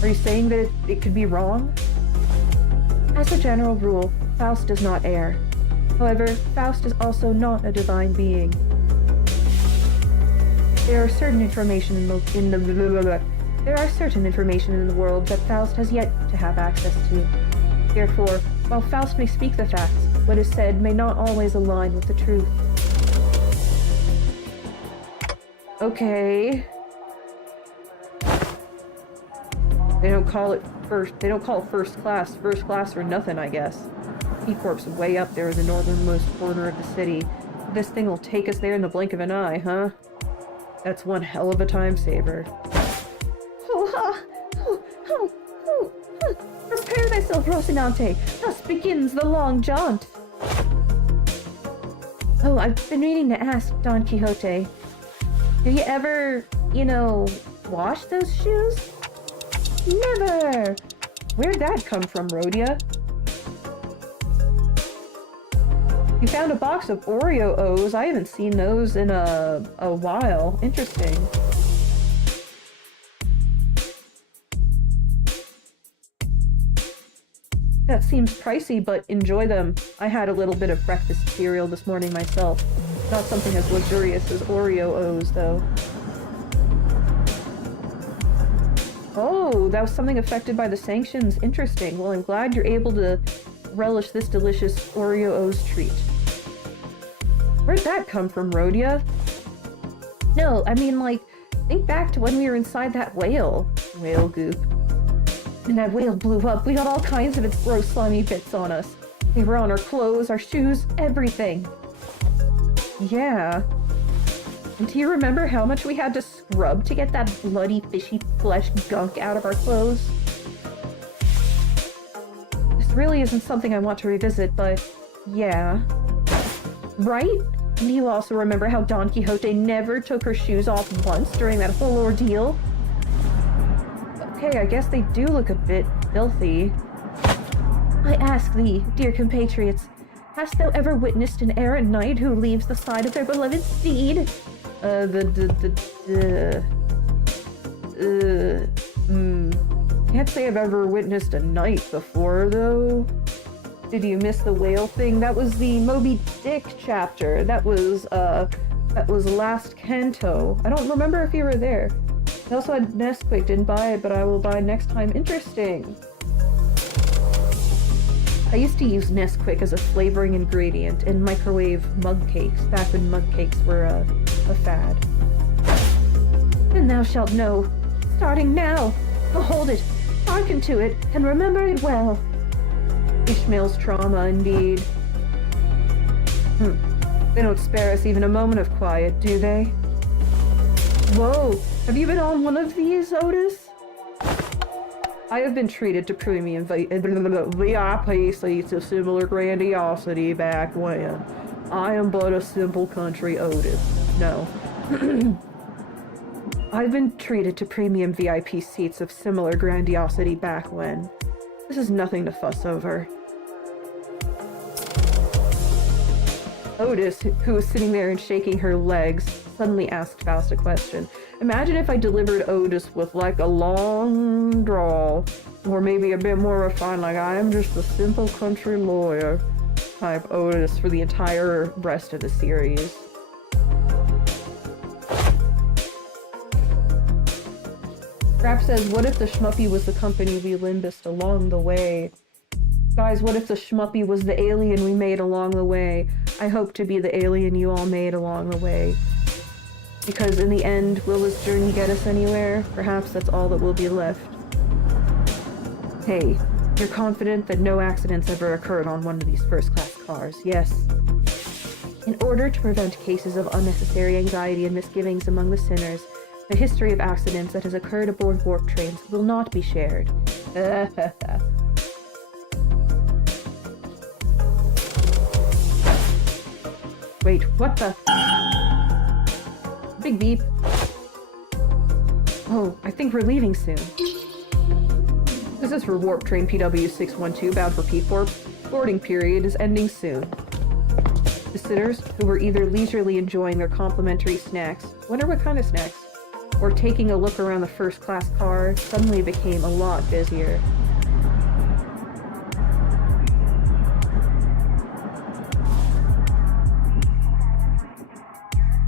Are you saying that it could be wrong? As a general rule, Faust does not err. However, Faust is also not a divine being. There are certain information in the world that Faust has yet to have access to. Therefore, while Faust may speak the facts, what is said may not always align with the truth. Okay. They don't call it first class for nothing, I guess. P-Corp's way up there in the northernmost corner of the city. This thing will take us there in the blink of an eye, huh? That's one hell of a time saver. Prepare thyself, Rocinante. Thus begins the long jaunt. Oh, I've been meaning to ask Don Quixote. Do you ever, wash those shoes? Never! Where'd that come from, Rhodia? You found a box of Oreo O's. I haven't seen those in a while. Interesting. That seems pricey, but enjoy them. I had a little bit of breakfast cereal this morning myself. Not something as luxurious as Oreo O's, though. Oh, that was something affected by the sanctions. Interesting. Well, I'm glad you're able to relish this delicious Oreo O's treat. Where'd that come from, Rhodia? No, I mean, think back to when we were inside that whale. Whale goop. And that whale blew up. We got all kinds of its gross, slimy bits on us. They were on our clothes, our shoes, everything. Yeah. And do you remember how much we had to scrub to get that bloody, fishy flesh gunk out of our clothes? This really isn't something I want to revisit, but yeah. Right? And you also remember how Don Quixote never took her shoes off once during that whole ordeal? Okay, I guess they do look a bit filthy. I ask thee, dear compatriots, hast thou ever witnessed an errant knight who leaves the side of their beloved steed? Can't say I've ever witnessed a knight before, though. Did you miss the whale thing? That was the Moby Dick chapter. That was last canto. I don't remember if you were there. I also had Nesquik, didn't buy it, but I will buy next time. Interesting. I used to use Nesquik as a flavoring ingredient in microwave mug cakes, back when mug cakes were a fad. And thou shalt know, starting now. Behold it, hearken to it, and remember it well. Ishmael's trauma, indeed. They don't spare us even a moment of quiet, do they? Whoa, have you been on one of these, Otis? I have been treated to premium VIP seats of similar grandiosity back when. I am but a simple country Otis. No. I've been treated to premium VIP seats of similar grandiosity back when. This is nothing to fuss over. Otis, who was sitting there and shaking her legs, suddenly asked Faust a question. Imagine if I delivered Otis with like a long drawl, or maybe a bit more refined, like I am just a simple country lawyer type Otis for the entire rest of the series. Crap says, what if the Schmuppy was the company we limbused along the way? Guys, what if the Schmuppy was the alien we made along the way? I hope to be the alien you all made along the way. Because in the end, will this journey get us anywhere? Perhaps that's all that will be left. Hey, you're confident that no accidents ever occurred on one of these first-class cars, yes? In order to prevent cases of unnecessary anxiety and misgivings among the sinners, the history of accidents that has occurred aboard warp trains will not be shared. Wait, what the? Big beep. Oh, I think we're leaving soon. This is for Warp Train PW612 bound for P4. Boarding period is ending soon. The sitters, who were either leisurely enjoying their complimentary snacks, wonder what kind of snacks, or taking a look around the first-class car, suddenly became a lot busier.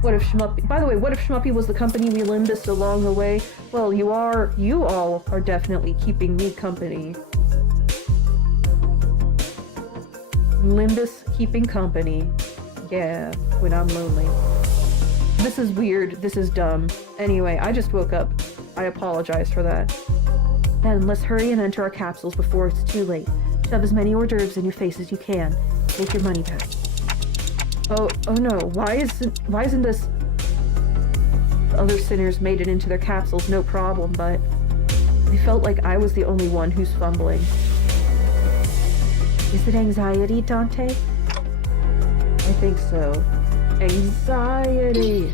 What if Schmuppy... By the way, what if Schmuppy was the company we limbused along the way? Well, you all are definitely keeping me company. Limbus keeping company. Yeah, when I'm lonely. This is weird. This is dumb. Anyway, I just woke up. I apologize for that. Then let's hurry and enter our capsules before it's too late. Shove as many hors d'oeuvres in your face as you can. Take your money back. Oh no, why isn't this... The other sinners made it into their capsules, no problem, but I felt like I was the only one who's fumbling. Is it anxiety, Dante? I think so. Anxiety!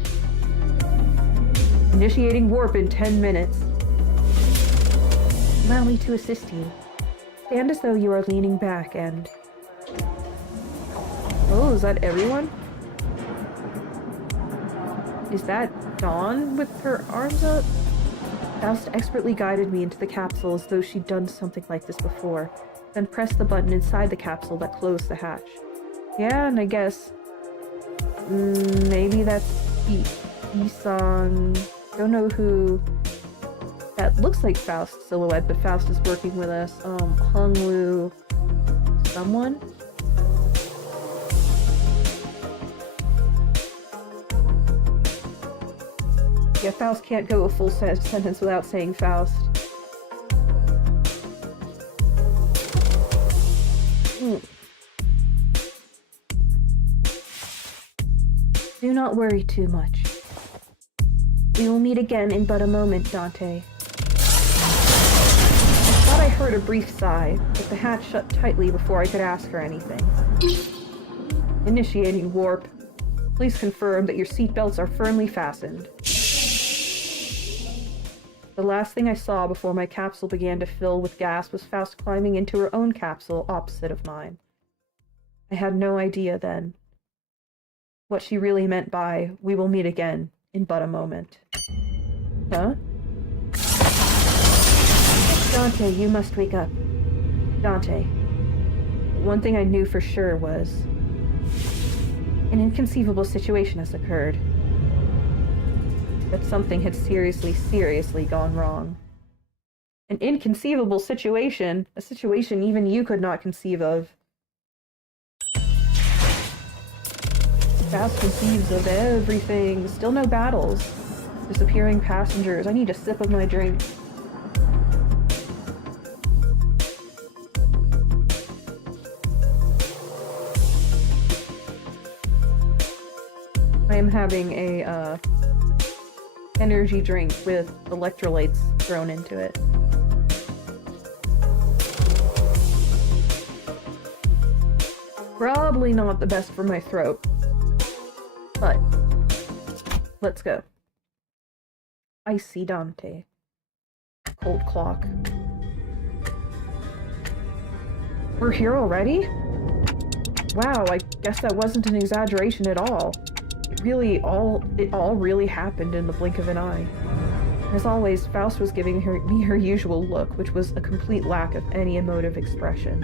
Initiating warp in 10 minutes. Allow me to assist you. Stand as though you are leaning back and... Oh, is that everyone? Is that Dawn with her arms up? Faust expertly guided me into the capsule as though she'd done something like this before, then pressed the button inside the capsule that closed the hatch. Yeah, and I guess... maybe that's Isang... Don't know who... That looks like Faust's silhouette, but Faust is working with us. Honglu... Someone? Yeah, Faust can't go a full sentence without saying Faust. Do not worry too much. We will meet again in but a moment, Dante. I thought I heard a brief sigh, but the hatch shut tightly before I could ask her anything. Initiating warp. Please confirm that your seatbelts are firmly fastened. The last thing I saw before my capsule began to fill with gas was Faust climbing into her own capsule opposite of mine. I had no idea then what she really meant by, we will meet again in but a moment. Huh? Dante, you must wake up. Dante. One thing I knew for sure was an inconceivable situation has occurred. That something had seriously gone wrong. An inconceivable situation, a situation even you could not conceive of. Faust conceives of everything. Still no battles. Disappearing passengers. I need a sip of my drink. I am having a, energy drink with electrolytes thrown into it. Probably not the best for my throat. But let's go. I see Dante. Cold clock. We're here already? Wow, I guess that wasn't an exaggeration at all. It all really happened in the blink of an eye. As always, Faust was giving me her usual look, which was a complete lack of any emotive expression.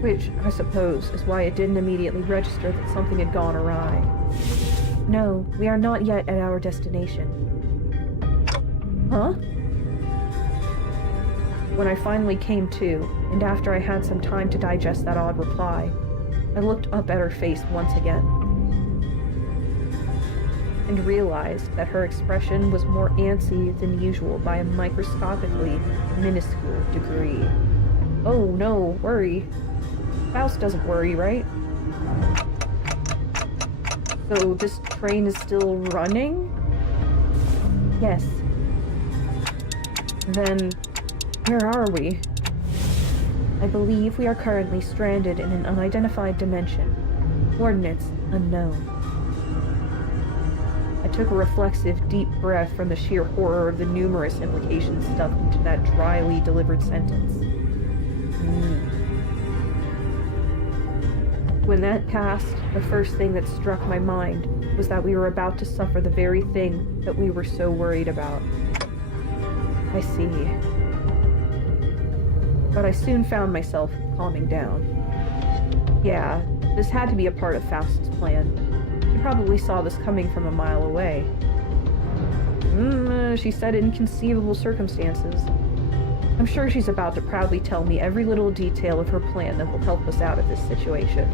Which, I suppose, is why it didn't immediately register that something had gone awry. No, we are not yet at our destination. Huh? When I finally came to, and after I had some time to digest that odd reply, I looked up at her face once again, and realized that her expression was more antsy than usual by a microscopically minuscule degree. Oh no, worry. Faust doesn't worry, right? So this train is still running? Yes. Then, where are we? I believe we are currently stranded in an unidentified dimension. Coordinates unknown. I took a reflexive, deep breath from the sheer horror of the numerous implications stuffed into that dryly delivered sentence. When that passed, the first thing that struck my mind was that we were about to suffer the very thing that we were so worried about. I see. But I soon found myself calming down. Yeah, this had to be a part of Faust's plan. She probably saw this coming from a mile away. She said inconceivable circumstances. I'm sure she's about to proudly tell me every little detail of her plan that will help us out of this situation.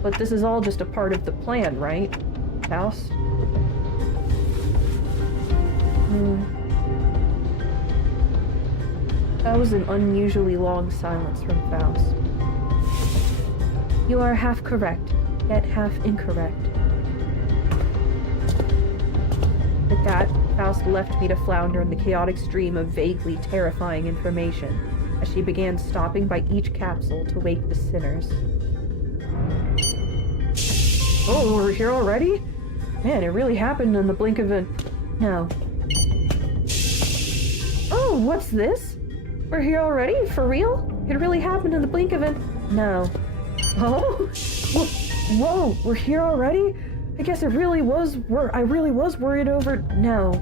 But this is all just a part of the plan, right, Faust? That was an unusually long silence from Faust. You are half correct, yet half incorrect. With that, Faust left me to flounder in the chaotic stream of vaguely terrifying information as she began stopping by each capsule to wake the sinners. Oh, we're here already? Man, it really happened in the blink of an... No. Oh, what's this? We're here already? For real? It really happened in the blink of an... No. Oh? Whoa, we're here already? I guess it really was... I really was worried over... No.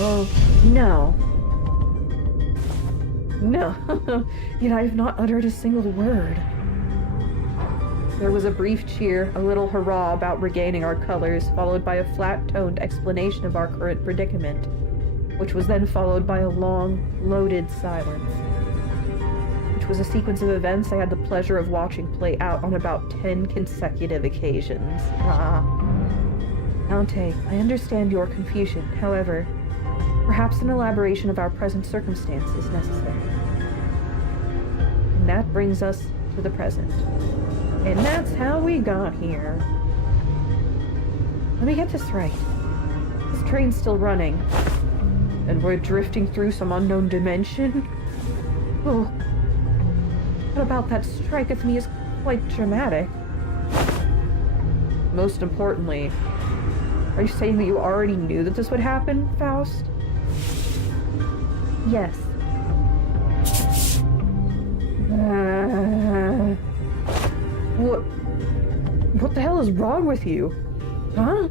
Oh, no. No. Yet I have not uttered a single word. There was a brief cheer, a little hurrah about regaining our colors, followed by a flat-toned explanation of our current predicament, which was then followed by a long, loaded silence, which was a sequence of events I had the pleasure of watching play out on about 10 consecutive occasions. Dante, I understand your confusion. However, perhaps an elaboration of our present circumstance is necessary. And that brings us to the present. And that's how we got here. Let me get this right. This train's still running. And we're drifting through some unknown dimension? Oh. What about that striketh me as quite dramatic? Most importantly, are you saying that you already knew that this would happen, Faust? Yes. What the hell is wrong with you? Huh?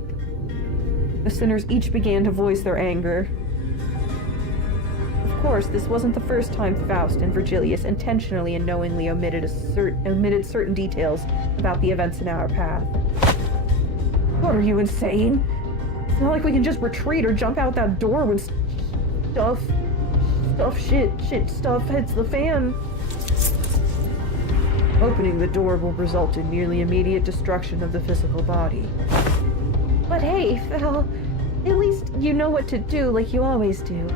The sinners each began to voice their anger. Of course, this wasn't the first time Faust and Virgilius intentionally and knowingly omitted certain details about the events in our path. What, are you insane? It's not like we can just retreat or jump out that door when stuff hits the fan. Opening the door will result in nearly immediate destruction of the physical body. But hey, Phil, at least you know what to do like you always do.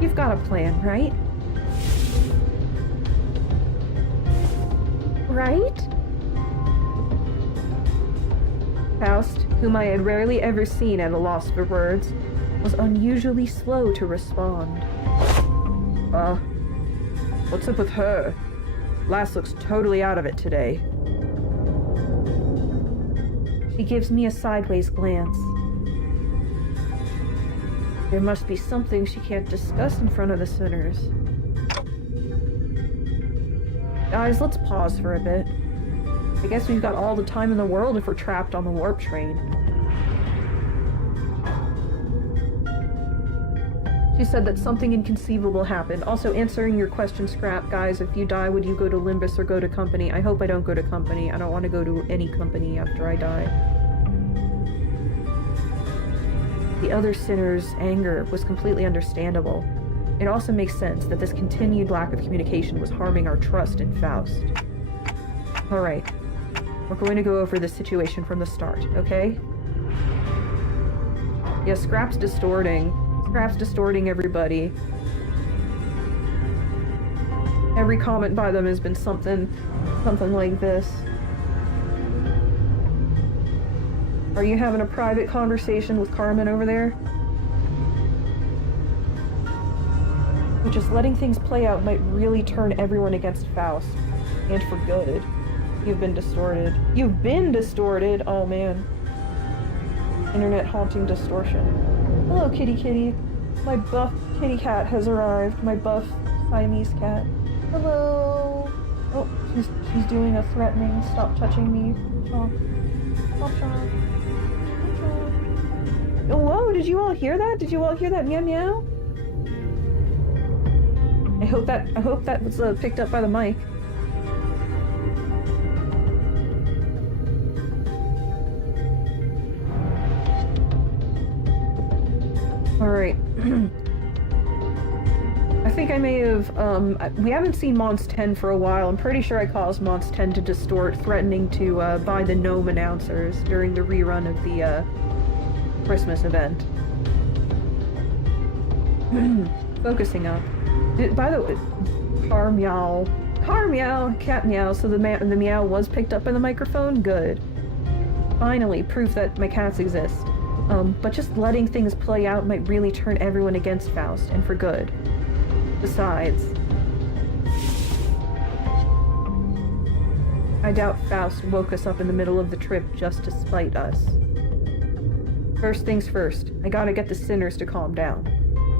You've got a plan, right? Right? Faust, whom I had rarely ever seen at a loss for words, was unusually slow to respond. What's up with her? Lass looks totally out of it today. She gives me a sideways glance. There must be something she can't discuss in front of the sinners. Guys, let's pause for a bit. I guess we've got all the time in the world if we're trapped on the warp train. She said that something inconceivable happened. Also, answering your question, Scrap, guys, if you die, would you go to Limbus or go to Company? I hope I don't go to Company. I don't want to go to any company after I die. The other sinner's anger was completely understandable. It also makes sense that this continued lack of communication was harming our trust in Faust. Alright. We're going to go over the situation from the start, okay? Yeah, Scrap's distorting. Scrap's distorting everybody. Every comment by them has been something like this. Are you having a private conversation with Carmen over there? But just letting things play out might really turn everyone against Faust. And for good. You've been distorted. You've been distorted! Oh man. Internet haunting distortion. Hello, kitty kitty. My buff kitty cat has arrived. My buff Siamese cat. Hello. Oh, she's doing a threatening, stop touching me. Chomp. Chomp chomp. Oh, whoa, did you all hear that? Did you all hear that meow meow? I hope that was picked up by the mic. Alright. I think I may have, we haven't seen Mons 10 for a while. I'm pretty sure I caused Mons 10 to distort, threatening to, buy the gnome announcers during the rerun of the, Christmas event. Focusing up. By the way, car meow, cat meow, so the meow was picked up by the microphone? Good. Finally, proof that my cats exist. But just letting things play out might really turn everyone against Faust, and for good. Besides, I doubt Faust woke us up in the middle of the trip just to spite us. First things first, I gotta get the sinners to calm down.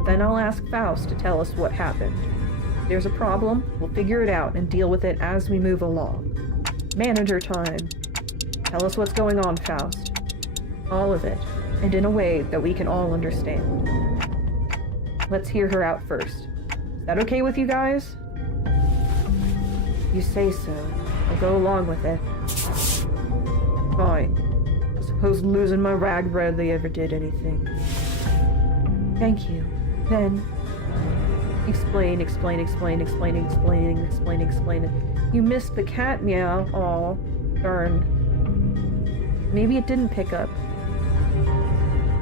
Then I'll ask Faust to tell us what happened. If there's a problem, we'll figure it out and deal with it as we move along. Manager time. Tell us what's going on, Faust. All of it, and in a way that we can all understand. Let's hear her out first. Is that okay with you guys? You say so. I'll go along with it. Fine. I suppose losing my rag rarely ever did anything. Thank you. Then... Explain. You missed the cat meow. Aw. Darn. Maybe it didn't pick up.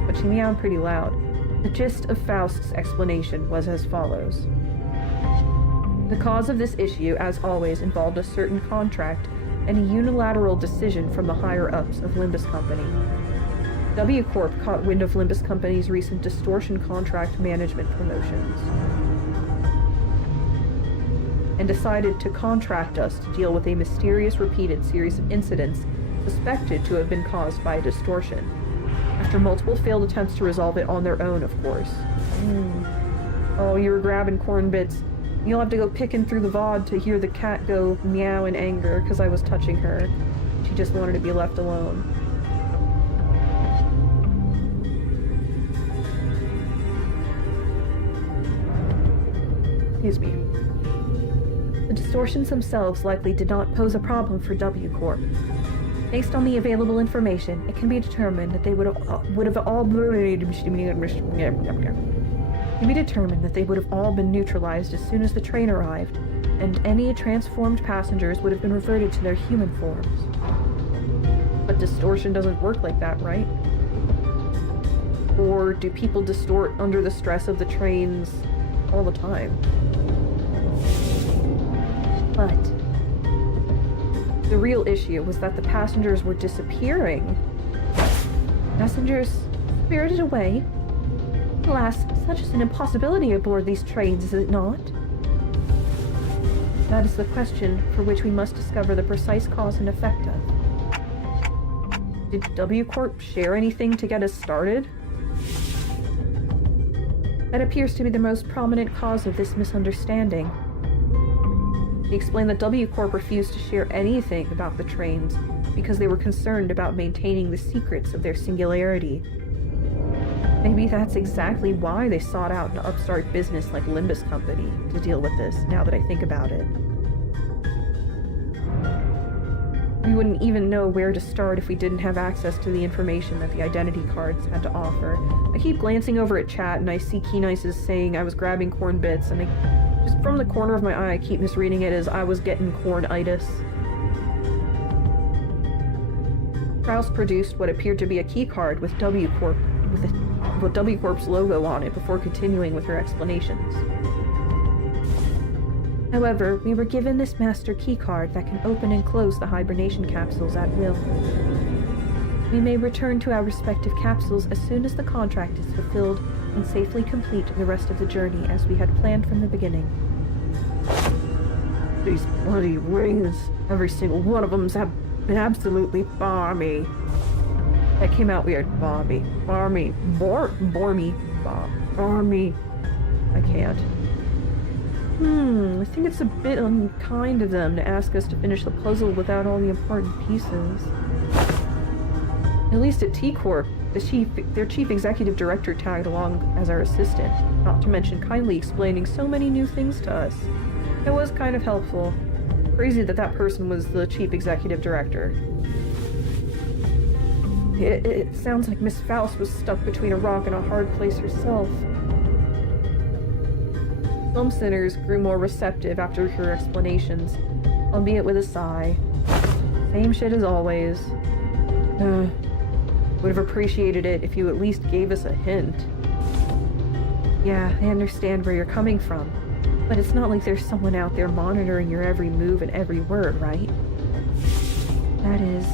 But she meowed pretty loud. The gist of Faust's explanation was as follows. The cause of this issue, as always, involved a certain contract and a unilateral decision from the higher-ups of Limbus Company. W Corp caught wind of Limbus Company's recent distortion contract management promotions and decided to contract us to deal with a mysterious repeated series of incidents suspected to have been caused by a distortion, after multiple failed attempts to resolve it on their own, of course. Oh, you were grabbing corn bits. You'll have to go picking through the VOD to hear the cat go meow in anger because I was touching her. She just wanted to be left alone. Excuse me. The distortions themselves likely did not pose a problem for W Corp. Based on the available information, it can be determined that they would have all been neutralized as soon as the train arrived, and any transformed passengers would have been reverted to their human forms. But distortion doesn't work like that, right? Or do people distort under the stress of the trains all the time? But the real issue was that the passengers were disappearing. Passengers spirited away. Alas, such is an impossibility aboard these trains, is it not? That is the question for which we must discover the precise cause and effect of. Did W Corp share anything to get us started? That appears to be the most prominent cause of this misunderstanding. She explained that W Corp refused to share anything about the trains because they were concerned about maintaining the secrets of their singularity. Maybe that's exactly why they sought out an upstart business like Limbus Company to deal with this, now that I think about it. We wouldn't even know where to start if we didn't have access to the information that the identity cards had to offer. I keep glancing over at chat and I see Keynice is saying I was grabbing corn bits, and just from the corner of my eye I keep misreading it as I was getting corn-itis. Faust produced what appeared to be a key card with W Corp's logo on it before continuing with her explanations. However, we were given this master keycard that can open and close the hibernation capsules at will. We may return to our respective capsules as soon as the contract is fulfilled and safely complete the rest of the journey as we had planned from the beginning. These bloody rings. Every single one of them's been absolutely barmy. That came out weird. Barmy. Barmy. Barmy. I can't. I think it's a bit unkind of them to ask us to finish the puzzle without all the important pieces. At least at T-Corp, their chief executive director tagged along as our assistant, not to mention kindly explaining so many new things to us. It was kind of helpful. Crazy that that person was the chief executive director. It sounds like Miss Faust was stuck between a rock and a hard place herself. Some sinners grew more receptive after her explanations, albeit with a sigh. Same shit as always. Would have appreciated it if you at least gave us a hint. Yeah, I understand where you're coming from, but it's not like there's someone out there monitoring your every move and every word, right? That is...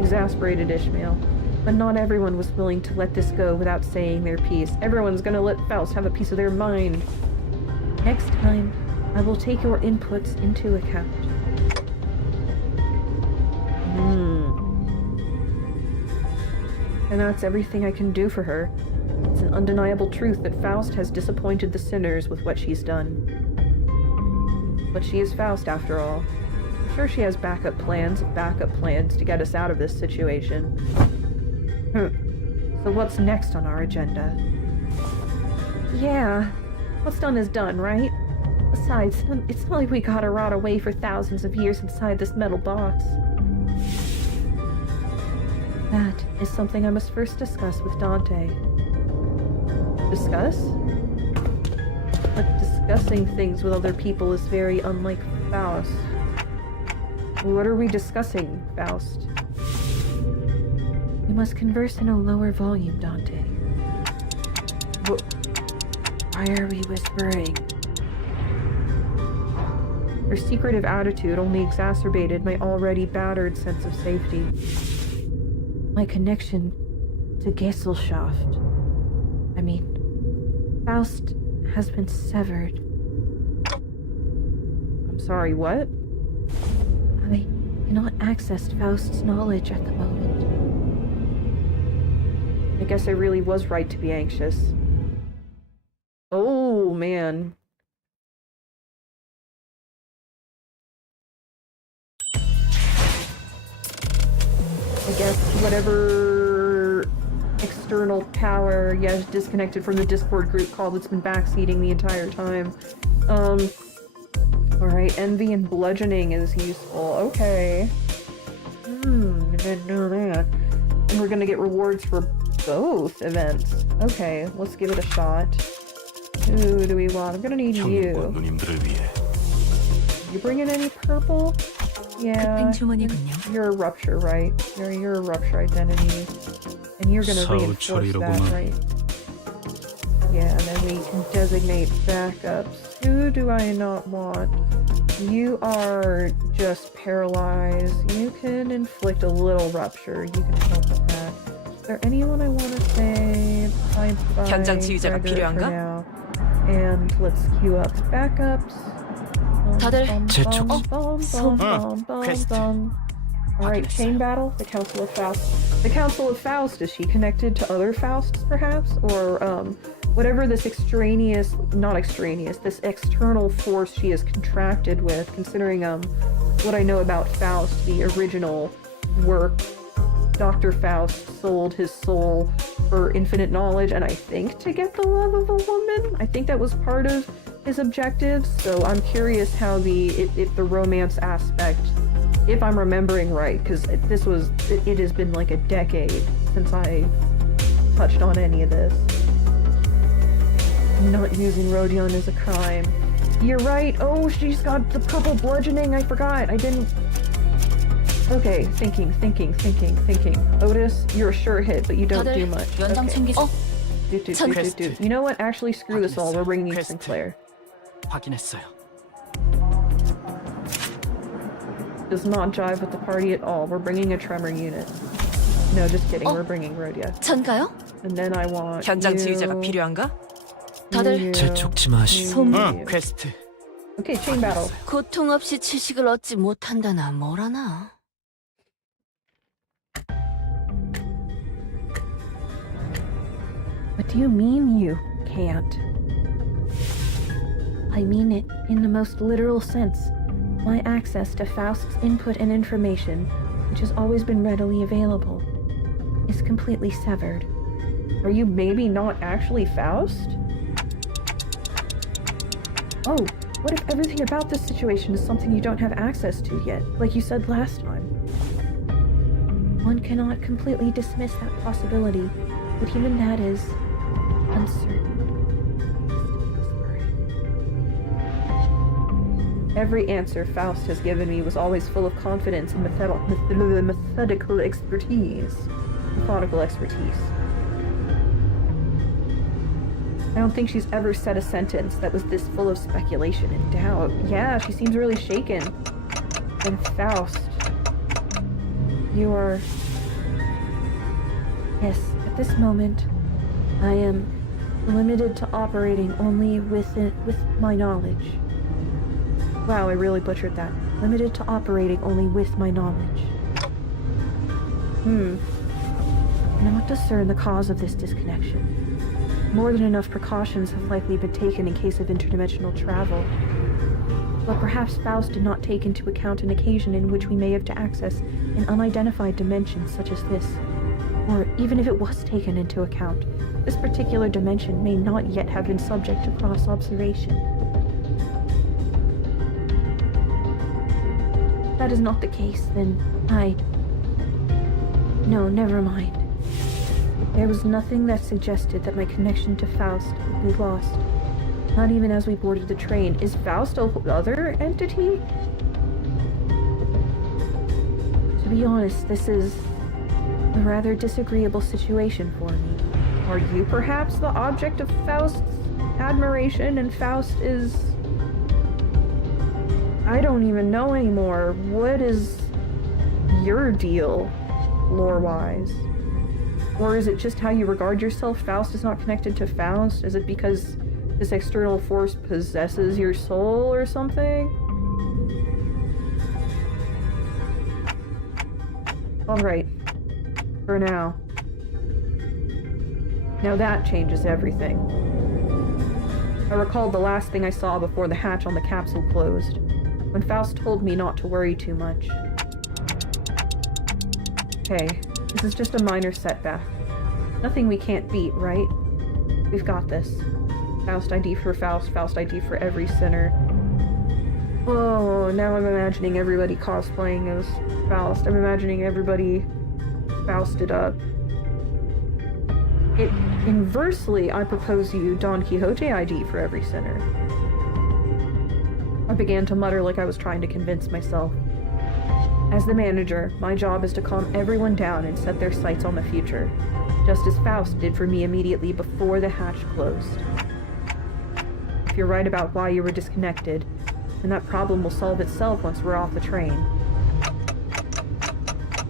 exasperated Ishmael. But not everyone was willing to let this go without saying their piece. Everyone's gonna let Faust have a piece of their mind. Next time, I will take your inputs into account. And that's everything I can do for her. It's an undeniable truth that Faust has disappointed the sinners with what she's done. But she is Faust, after all. I'm sure she has backup plans to get us out of this situation. So what's next on our agenda? Yeah, what's done is done, right? Besides, it's not like we gotta rot away for thousands of years inside this metal box. That is something I must first discuss with Dante. Discuss? But discussing things with other people is very unlike Faust. What are we discussing, Faust? We must converse in a lower volume, Dante. Why are we whispering? Her secretive attitude only exacerbated my already battered sense of safety. My connection to Gesellschaft. I mean, Faust has been severed. I'm sorry, what? I cannot access Faust's knowledge at the moment. I guess I really was right to be anxious. Oh, man. I guess whatever external power, yeah, disconnected from the Discord group call that's been backseating the entire time. Alright, envy and bludgeoning is useful. Okay. Didn't know that. And we're gonna get rewards for both events. Okay, let's give it a shot. Who do we want? I'm gonna need you. You bringing any purple? Yeah. You're a rupture, right? You're a rupture identity. And you're gonna reinforce that, right? Yeah, and then we can designate backups. Who do I not want? You are just paralyzed. You can inflict a little rupture. You can help with that. Is there anyone I want to say 현장 지휘자가 for 필요한가? now? And let's queue up backups. 다들 재촉. 퀘스트. Alright, chain battle, the Council of Faust. The Council of Faust, is she connected to other Fausts, perhaps? Or, whatever this this external force she is contracted with, considering, what I know about Faust, the original work. Dr. Faust sold his soul for infinite knowledge, and I think to get the love of a woman? I think that was part of his objectives, so I'm curious how if the romance aspect, if I'm remembering right, because it has been like a decade since I touched on any of this. Not using Rodion is a crime. You're right. Oh, she's got the purple bludgeoning. I forgot. I didn't. Okay, thinking. Otis, you're a sure hit, but you don't do much. 연장 Okay. 챙기세요. Do. You know what? Actually, screw this all. We're bringing in Sinclair. 확인했어요. Does not jive with the party at all. We're bringing a tremor unit. No, just kidding. We're bringing Rhodia. 전 가요? And then I want 현장 you, 지휘자가 필요한가? 다들 재촉지 마시오. 퀘스트. Okay, chain battle. 고통 없이 지식을 얻지 못한다나 뭐라나. What do you mean you can't? I mean it in the most literal sense. My access to Faust's input and information, which has always been readily available, is completely severed. Are you maybe not actually Faust? Oh, what if everything about this situation is something you don't have access to yet, like you said last time? One cannot completely dismiss that possibility, but even that is uncertain. Every answer Faust has given me was always full of confidence and methodical expertise. I don't think she's ever said a sentence that was this full of speculation and doubt. Yeah, she seems really shaken. And Faust, you are... Yes, at this moment, I am limited to operating only with my knowledge. Wow, I really butchered that. Limited to operating only with my knowledge. I cannot discern the cause of this disconnection. More than enough precautions have likely been taken in case of interdimensional travel. But perhaps Faust did not take into account an occasion in which we may have to access an unidentified dimension such as this. Or even if it was taken into account, this particular dimension may not yet have been subject to cross-observation. If that is not the case, then No, never mind. There was nothing that suggested that my connection to Faust would be lost. Not even as we boarded the train. Is Faust a other entity? To be honest, this is a rather disagreeable situation for me. Are you perhaps the object of Faust's admiration and Faust is... I don't even know anymore. What is your deal, lore-wise? Or is it just how you regard yourself? Faust is not connected to Faust? Is it because this external force possesses your soul or something? Alright. For now. Now that changes everything. I recalled the last thing I saw before the hatch on the capsule closed, when Faust told me not to worry too much. Okay, this is just a minor setback. Nothing we can't beat, right? We've got this. Faust ID for Faust, Faust ID for every sinner. Oh, now I'm imagining everybody cosplaying as Faust. I'm imagining everybody Fausted up. Inversely, I propose you Don Quixote ID for every sinner. I began to mutter like I was trying to convince myself. As the manager, my job is to calm everyone down and set their sights on the future, just as Faust did for me immediately before the hatch closed. If you're right about why you were disconnected, then that problem will solve itself once we're off the train.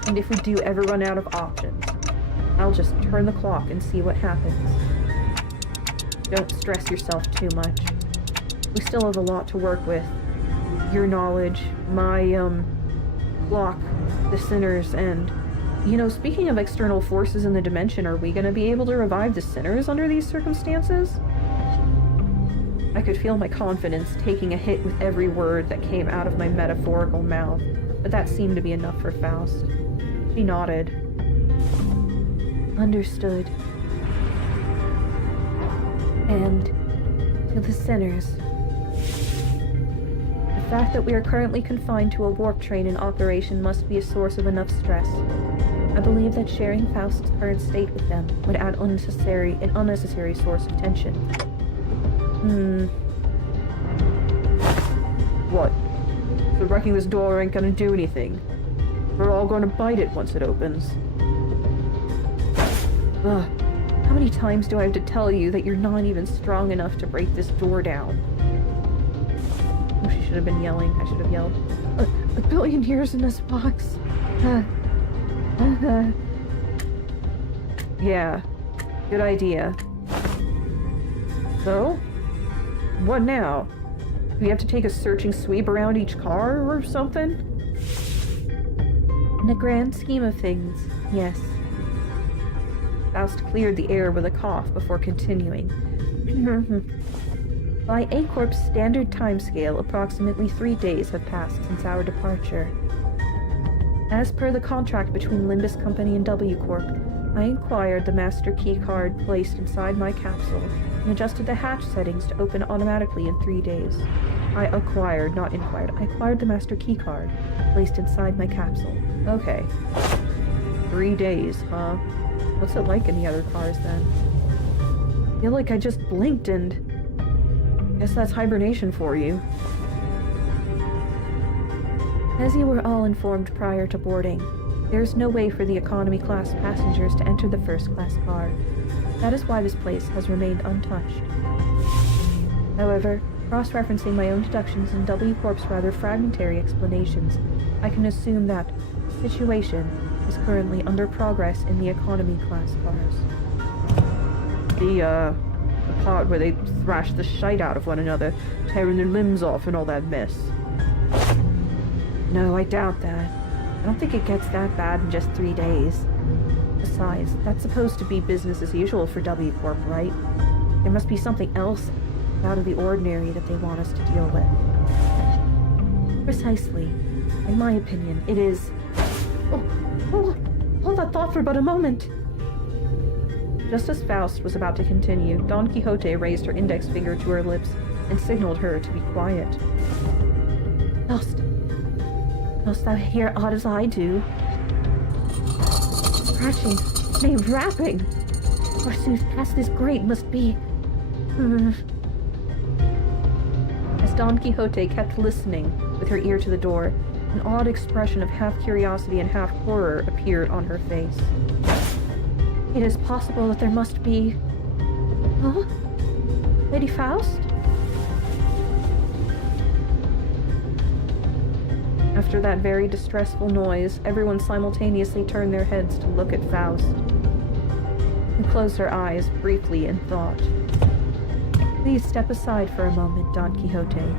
And if we do ever run out of options, I'll just turn the clock and see what happens. Don't stress yourself too much. We still have a lot to work with. your knowledge, my, block the sinners, and, you know, speaking of external forces in the dimension, are we gonna be able to revive the sinners under these circumstances? I could feel my confidence taking a hit with every word that came out of my metaphorical mouth, but that seemed to be enough for Faust. She nodded. Understood. And to the sinners. The fact that we are currently confined to a warp train in operation must be a source of enough stress. I believe that sharing Faust's current state with them would add an unnecessary source of tension. What? So wrecking this door ain't gonna do anything. We're all gonna bite it once it opens. Ugh. How many times do I have to tell you that you're not even strong enough to break this door down? Oh, she should have been yelling. I should have yelled. A billion years in this box. Yeah. Good idea. So? What now? Do we have to take a searching sweep around each car or something? In the grand scheme of things, yes. Faust cleared the air with a cough before continuing. By A-Corp's standard timescale, approximately 3 days have passed since our departure. As per the contract between Limbus Company and W-Corp, I acquired the master key card placed inside my capsule and adjusted the hatch settings to open automatically in 3 days. I acquired the master key card placed inside my capsule. Okay. 3 days, huh? What's it like in the other cars then? I feel like I just blinked and... Guess that's hibernation for you. As you were all informed prior to boarding, there is no way for the economy class passengers to enter the first class car. That is why this place has remained untouched. However, cross-referencing my own deductions and W Corp's rather fragmentary explanations, I can assume that the situation is currently under progress in the economy class cars. The part where they thrash the shite out of one another, tearing their limbs off and all that mess. No, I doubt that. I don't think it gets that bad in just 3 days. Besides, that's supposed to be business as usual for W Corp, right? There must be something else out of the ordinary that they want us to deal with. Precisely. In my opinion, it is... Hold that thought for but a moment! Just as Faust was about to continue, Don Quixote raised her index finger to her lips and signaled her to be quiet. Faust, dost thou hear aught as I do? Scratching, nay, rapping! Forsooth, past this grate must be... As Don Quixote kept listening, with her ear to the door, an odd expression of half curiosity and half horror appeared on her face. It is possible that there must be... Huh? Lady Faust? After that very distressful noise, everyone simultaneously turned their heads to look at Faust, who closed her eyes briefly in thought. Please step aside for a moment, Don Quixote.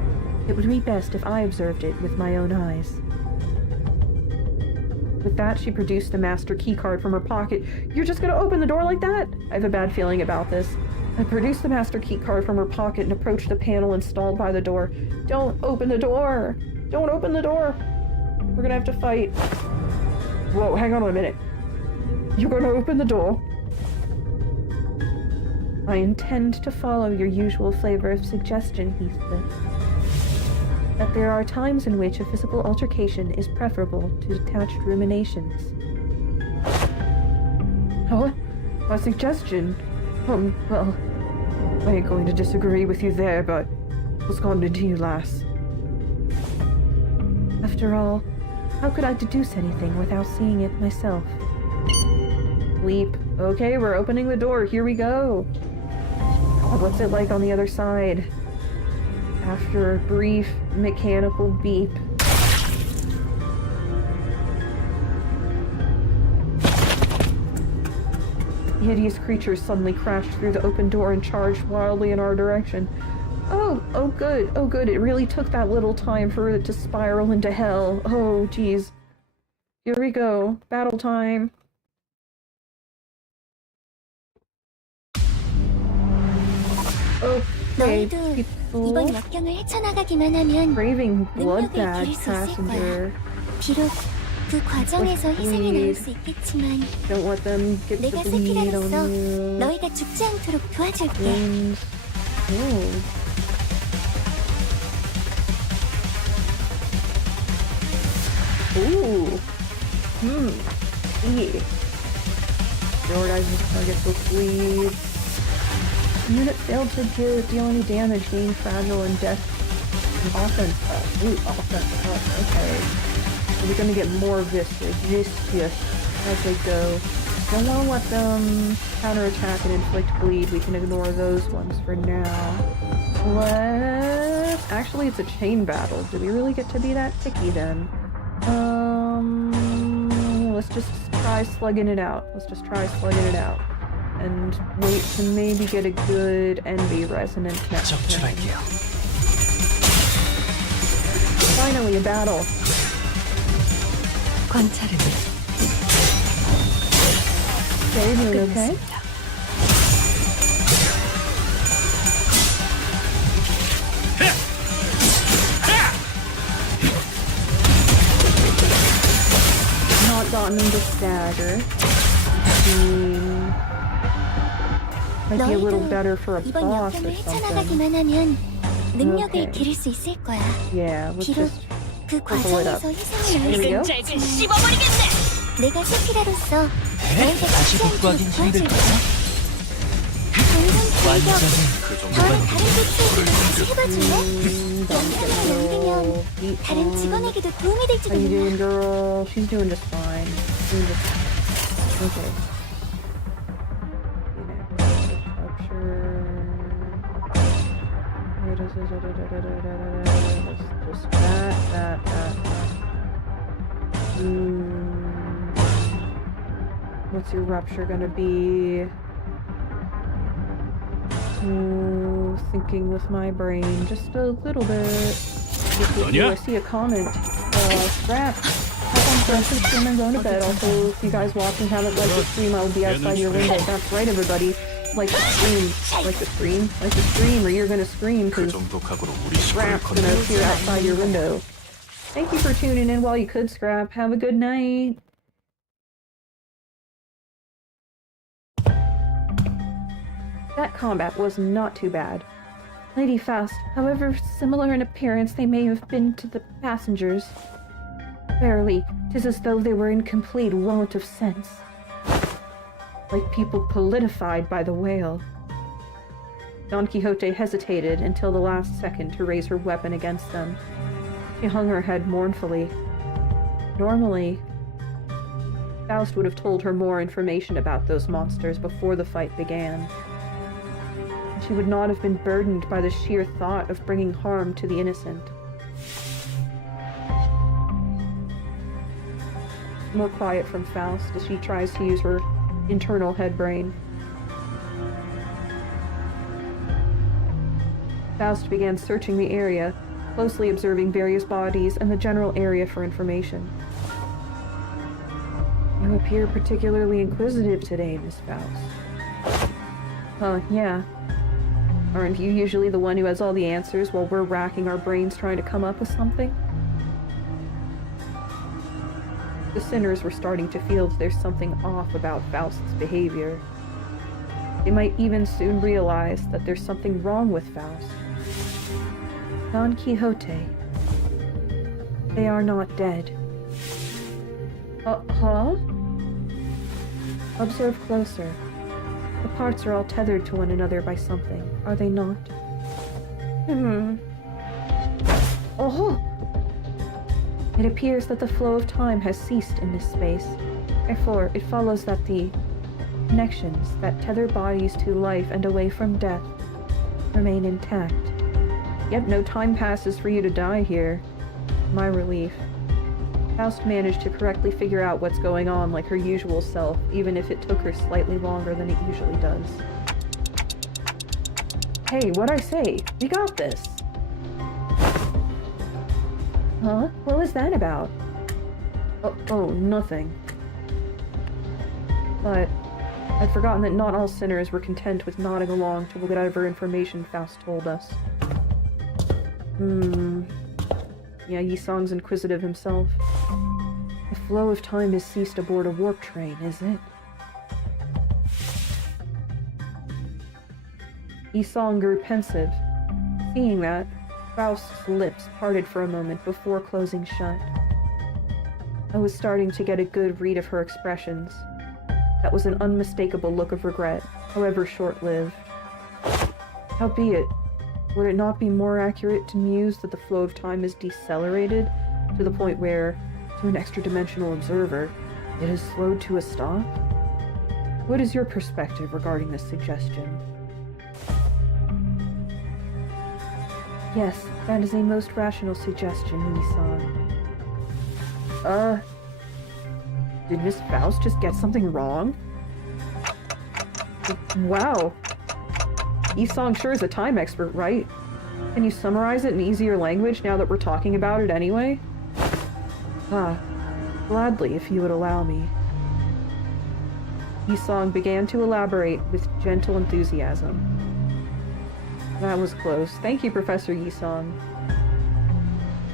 It would be best if I observed it with my own eyes. With that, she produced the master keycard from her pocket. You're just gonna open the door like that? I have a bad feeling about this. I produced the master keycard from her pocket and approached the panel installed by the door. Don't open the door! Don't open the door! We're gonna have to fight. Whoa, hang on a minute. You're gonna open the door? I intend to follow your usual flavor of suggestion, Heathcliff. That there are times in which a physical altercation is preferable to detached ruminations. What? A suggestion? Well, I ain't going to disagree with you there, but what's gone into you, lass? After all, how could I deduce anything without seeing it myself? Leap. Okay, we're opening the door. Here we go. What's it like on the other side? After a brief mechanical beep. The hideous creature suddenly crashed through the open door and charged wildly in our direction. Oh good, oh good. It really took that little time for it to spiral into hell. Oh geez. Here we go. Battle time. Okay, 너희도 people. 이번 역경을 헤쳐나가기만 하면 Braving 능력을 bloodbag 기를 수 있을 passenger. 거야. 비록 그 과정에서 희생이 나올 수 있겠지만 Don't let them get the 내가 bleed on 세피라로서 you. 너희가 죽지 않도록 도와줄게. Wounds. Oh. Ooh. Yeah. Reorganizes targets with bleed. Unit failed to deal any damage, gain fragile and death. Offense up. Ooh, offense up. Okay. So we're gonna get more viscous as they go. Don't want to let them counterattack and inflict bleed. We can ignore those ones for now. Actually, it's a chain battle. Do we really get to be that picky then? Let's just try slugging it out. And wait to maybe get a good envy resonance next time. 적출할게요. Finally, a battle. 관찰은 Okay, doing okay? 끝났습니다. Not gotten him to stagger. Might be a little better for a 이번 boss or 역경을 something. 헤쳐나가기만 하면 능력을 Okay. 기를 수 있을 거야. Yeah, let's 비록 just 그 pull it up. 과정에서 희생이 Here we 나올 go. 수 있지만 내가 세피라로서 너희가 다시 죽지 복구하긴 않도록 도와줄게. 힘들까요? 방금 완전히 공격 그 다른 정도는 대체들을 다시 해봐줄래? 영향을 남기면 다른 직원에게도 도움이 될지도 How you 몰라. doing, girl? She's doing just fine. Okay. Just that. What's your rupture gonna be? Thinking with my brain just a little bit. I see a comment. Scrap. Hop on for a stream and go to bed. Also, if you guys watching haven't liked the stream, I will be outside your window. That's right, everybody. Like the stream. Like the stream. Like the stream, or you're gonna scream because Scrap's gonna appear outside your window. Thank you for tuning in while you could, Scrap. Have a good night. That combat was not too bad. Lady Faust, however similar in appearance they may have been to the passengers. Verily, 'tis as though they were in complete want of sense. Like people politified by the whale. Don Quixote hesitated until the last second to raise her weapon against them. She hung her head mournfully. Normally, Faust would have told her more information about those monsters before the fight began. She would not have been burdened by the sheer thought of bringing harm to the innocent. More quiet from Faust as she tries to use her internal head brain. Faust began searching the area, closely observing various bodies and the general area for information. You appear particularly inquisitive today, Miss Faust. Yeah. Aren't you usually the one who has all the answers while we're racking our brains trying to come up with something? The sinners were starting to feel that there's something off about Faust's behavior. They might even soon realize that there's something wrong with Faust. Don Quixote. They are not dead. Huh? Observe closer. The parts are all tethered to one another by something, are they not? Oh! It appears that the flow of time has ceased in this space. Therefore, it follows that the connections that tether bodies to life and away from death remain intact. Yet no time passes for you to die here. My relief. Faust managed to correctly figure out what's going on like her usual self, even if it took her slightly longer than it usually does. Hey, what'd I say? We got this. Huh? What was that about? Oh, nothing. But I'd forgotten that not all sinners were content with nodding along to whatever information Faust told us. Yeah, Yisong's inquisitive himself. The flow of time has ceased aboard a warp train, is it? Yisong grew pensive. Seeing that, Faust's lips parted for a moment before closing shut. I was starting to get a good read of her expressions. That was an unmistakable look of regret, however short-lived. Howbeit, would it not be more accurate to muse that the flow of time is decelerated to the point where, to an extra-dimensional observer, it is slowed to a stop? What is your perspective regarding this suggestion? Yes, that is a most rational suggestion, Yisong. Did Miss Faust just get something wrong? Wow. Yisong sure is a time expert, right? Can you summarize it in easier language now that we're talking about it anyway? Gladly, if you would allow me. Yisong began to elaborate with gentle enthusiasm. That was close. Thank you, Professor Yisong.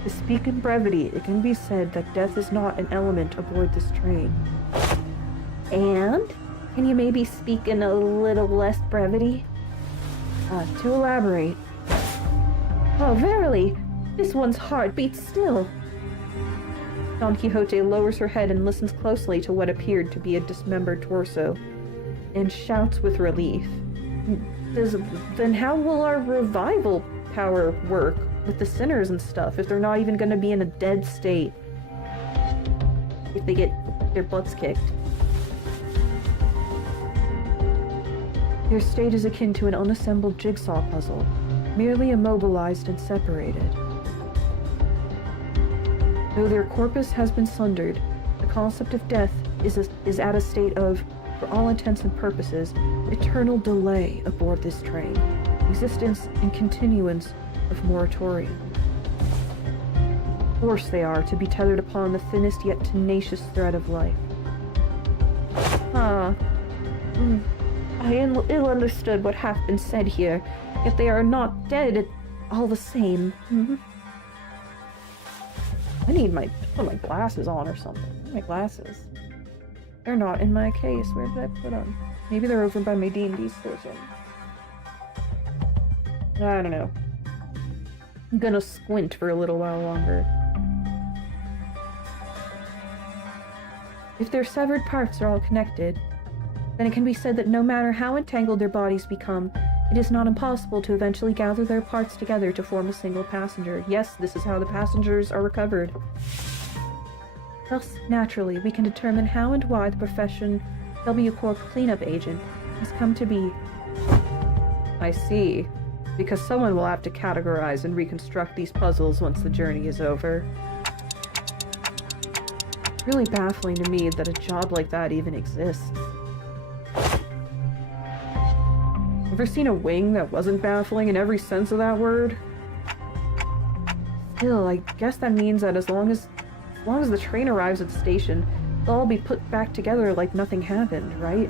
To speak in brevity, it can be said that death is not an element aboard this train. And? Can you maybe speak in a little less brevity? To elaborate. Oh, verily, this one's heart beats still. Don Quixote lowers her head and listens closely to what appeared to be a dismembered torso, and shouts with relief. Then how will our revival power work with the sinners and stuff if they're not even going to be in a dead state? If they get their butts kicked. Their state is akin to an unassembled jigsaw puzzle, merely immobilized and separated. Though their corpus has been sundered, the concept of death is at a state of, for all intents and purposes, eternal delay aboard this train, existence and continuance of moratorium. Forced they are to be tethered upon the thinnest yet tenacious thread of life. I ill understood what hath been said here, yet they are not dead all the same. I need to put my glasses on or something. Where are my glasses? They're not in my case. Where did I put them? Maybe they're over by my D&D station. I don't know. I'm gonna squint for a little while longer. If their severed parts are all connected, then it can be said that no matter how entangled their bodies become, it is not impossible to eventually gather their parts together to form a single passenger. Yes, this is how the passengers are recovered. Thus, naturally, we can determine how and why the profession W Corp cleanup agent has come to be. I see. Because someone will have to categorize and reconstruct these puzzles once the journey is over. It's really baffling to me that a job like that even exists. Ever seen a wing that wasn't baffling in every sense of that word? Still, I guess that means that as long as the train arrives at the station, they'll all be put back together like nothing happened, right?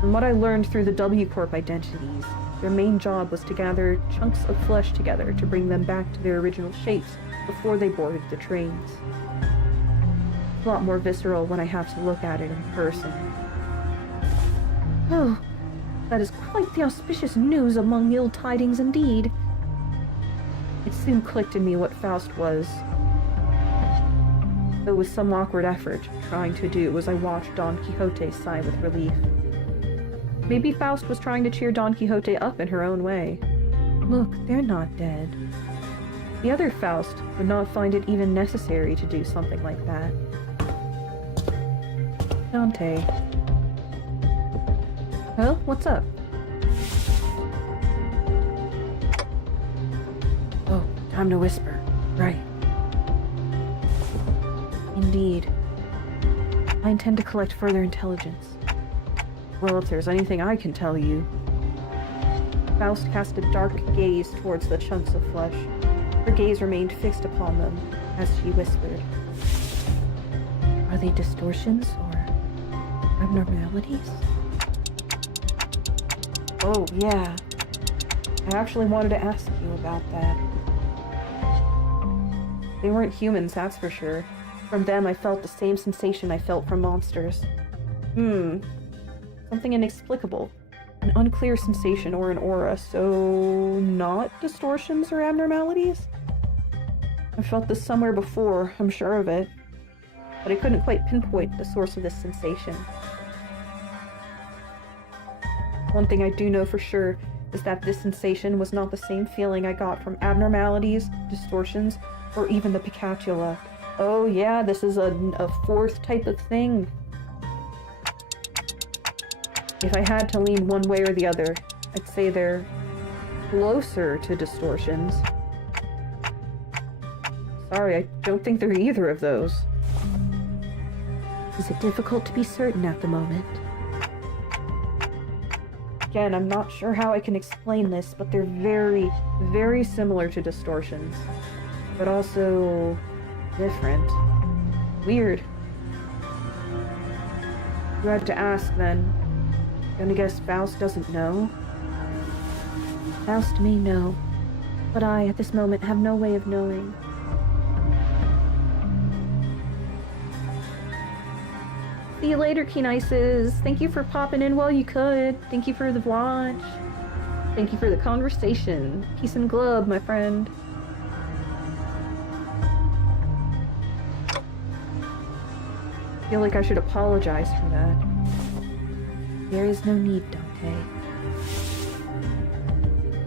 From what I learned through the W Corp identities, their main job was to gather chunks of flesh together to bring them back to their original shapes before they boarded the trains. It's a lot more visceral when I have to look at it in person. Oh, that is quite the auspicious news among ill tidings indeed. It soon clicked in me what Faust was, though with some awkward effort, trying to do as I watched Don Quixote sigh with relief. Maybe Faust was trying to cheer Don Quixote up in her own way. Look, they're not dead. The other Faust would not find it even necessary to do something like that. Dante. Well, what's up? Oh, time to whisper. Right. Indeed. I intend to collect further intelligence. Well, if there's anything I can tell you. Faust cast a dark gaze towards the chunks of flesh. Her gaze remained fixed upon them as she whispered, "Are they distortions or abnormalities?" Oh, yeah. I actually wanted to ask you about that. They weren't humans, that's for sure. From them, I felt the same sensation I felt from monsters. Something inexplicable. An unclear sensation or an aura, so not distortions or abnormalities? I felt this somewhere before, I'm sure of it. But I couldn't quite pinpoint the source of this sensation. One thing I do know for sure is that this sensation was not the same feeling I got from abnormalities, distortions, or even the Picatula. Oh yeah, this is a fourth type of thing. If I had to lean one way or the other, I'd say they're closer to distortions. Sorry, I don't think they're either of those. Is it difficult to be certain at the moment? Again, I'm not sure how I can explain this, but they're very, very similar to distortions. But also different. Weird. You had to ask then. Gonna guess Faust doesn't know? Faust may know, but I, at this moment, have no way of knowing. See you later, Keen-Ices. Thank you for popping in while you could. Thank you for the watch. Thank you for the conversation. Peace and glove, my friend. I feel like I should apologize for that. There is no need, Dante.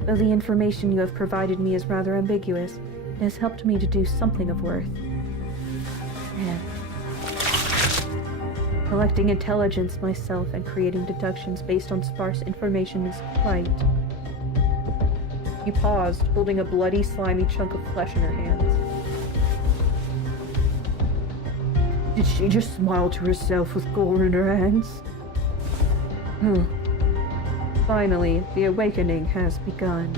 Though the information you have provided me is rather ambiguous, it has helped me to do something of worth. Man. Collecting intelligence myself and creating deductions based on sparse information is quite... You paused, holding a bloody, slimy chunk of flesh in her hands. Did she just smile to herself with gore in her hands? Finally, the awakening has begun.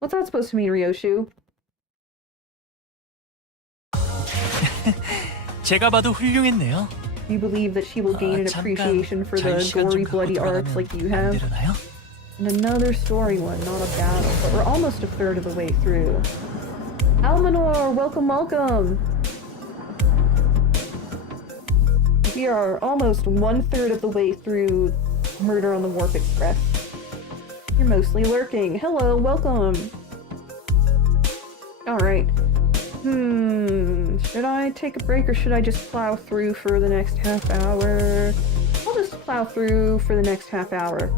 What's that supposed to mean, Ryoshu? 제가 봐도 훌륭했네요. Do you believe that she will gain an appreciation for the gory, bloody arts like you have? 되나요? And another story one, not a battle, but we're almost a third of the way through. Almanor, welcome, welcome! We are almost 1/3 of the way through Murder on the Warp Express. You're mostly lurking. Hello, welcome! Alright. Should I take a break or should I just plow through for the next half hour? I'll just plow through for the next half hour.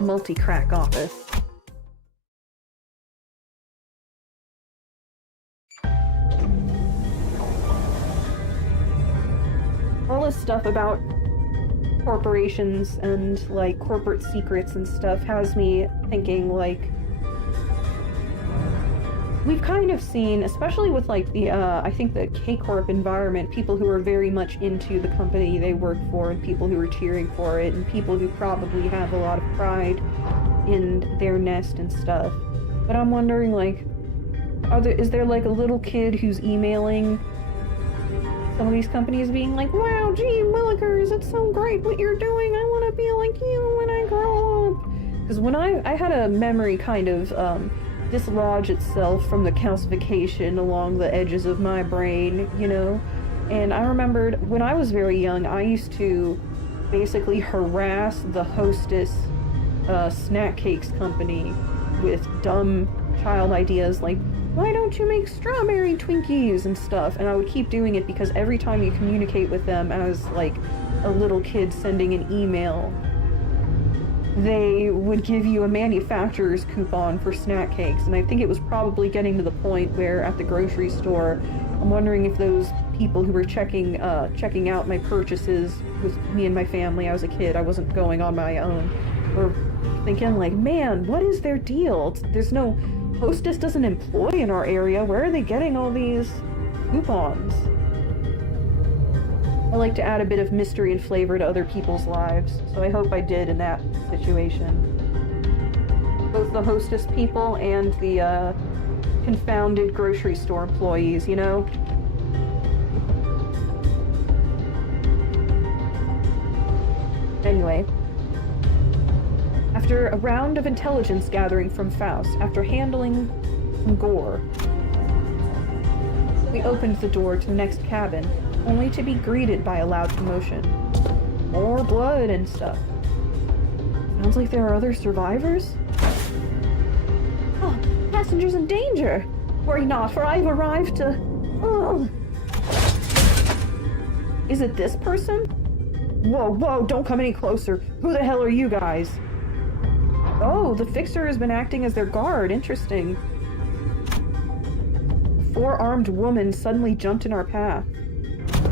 Multi-crack office. All this stuff about corporations and, like, corporate secrets and stuff has me thinking, like, we've kind of seen, especially with, like, the, I think the K-Corp environment, people who are very much into the company they work for and people who are cheering for it and people who probably have a lot of pride in their nest and stuff. But I'm wondering, like, is there, like, a little kid who's emailing some of these companies being like, wow, gee, Willikers, it's so great what you're doing. I want to be like you when I grow up. Because when I had a memory kind of dislodge itself from the calcification along the edges of my brain, you know? And I remembered when I was very young, I used to basically harass the Hostess snack cakes company with dumb child ideas like, why don't you make strawberry Twinkies and stuff? And I would keep doing it because every time you communicate with them as like a little kid sending an email, they would give you a manufacturer's coupon for snack cakes. And I think it was probably getting to the point where at the grocery store, I'm wondering if those people who were checking out my purchases with me and my family, I was a kid, I wasn't going on my own, were thinking like, man, what is their deal? There's no... Hostess doesn't employ in our area. Where are they getting all these coupons? I like to add a bit of mystery and flavor to other people's lives, so I hope I did in that situation. Both the hostess people and the, confounded grocery store employees, you know? Anyway. After a round of intelligence gathering from Faust, after handling some gore, we opened the door to the next cabin, only to be greeted by a loud commotion. More blood and stuff. Sounds like there are other survivors? Oh, passengers in danger! Worry not, for I've arrived to... Oh. Is it this person? Whoa, whoa, don't come any closer. Who the hell are you guys? Oh, the fixer has been acting as their guard. Interesting. A four-armed woman suddenly jumped in our path.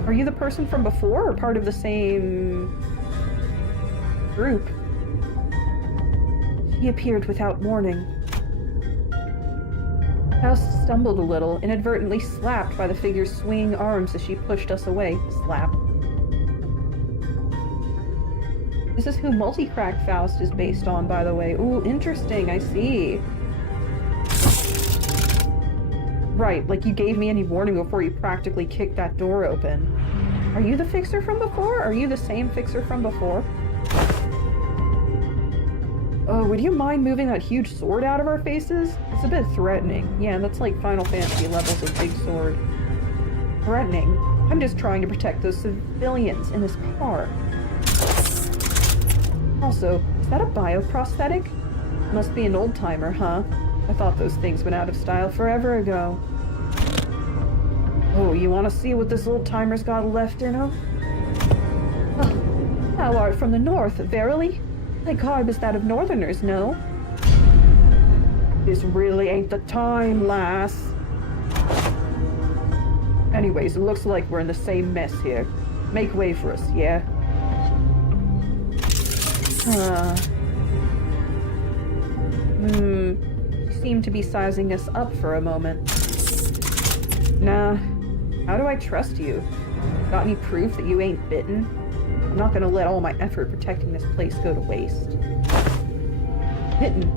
Are you the person from before, or part of the same... group? She appeared without warning. Faust stumbled a little, inadvertently slapped by the figure's swinging arms as she pushed us away. Slap. This is who Multicrack Faust is based on, by the way. Ooh, interesting, I see. Right, like you gave me any warning before you practically kicked that door open. Are you the fixer from before? Are you the same fixer from before? Oh, would you mind moving that huge sword out of our faces? It's a bit threatening. Yeah, that's like Final Fantasy levels of big sword. Threatening? I'm just trying to protect those civilians in this car. Also, is that a bioprosthetic? Must be an old-timer, huh? I thought those things went out of style forever ago. Oh, you want to see what this old-timer's got left in him? Oh, thou art from the north, verily? Thy garb is that of northerners, no? This really ain't the time, lass. Anyways, it looks like we're in the same mess here. Make way for us, yeah? She seemed to be sizing us up for a moment. Nah. How do I trust you? Got any proof that you ain't bitten? I'm not gonna let all my effort protecting this place go to waste. Bitten?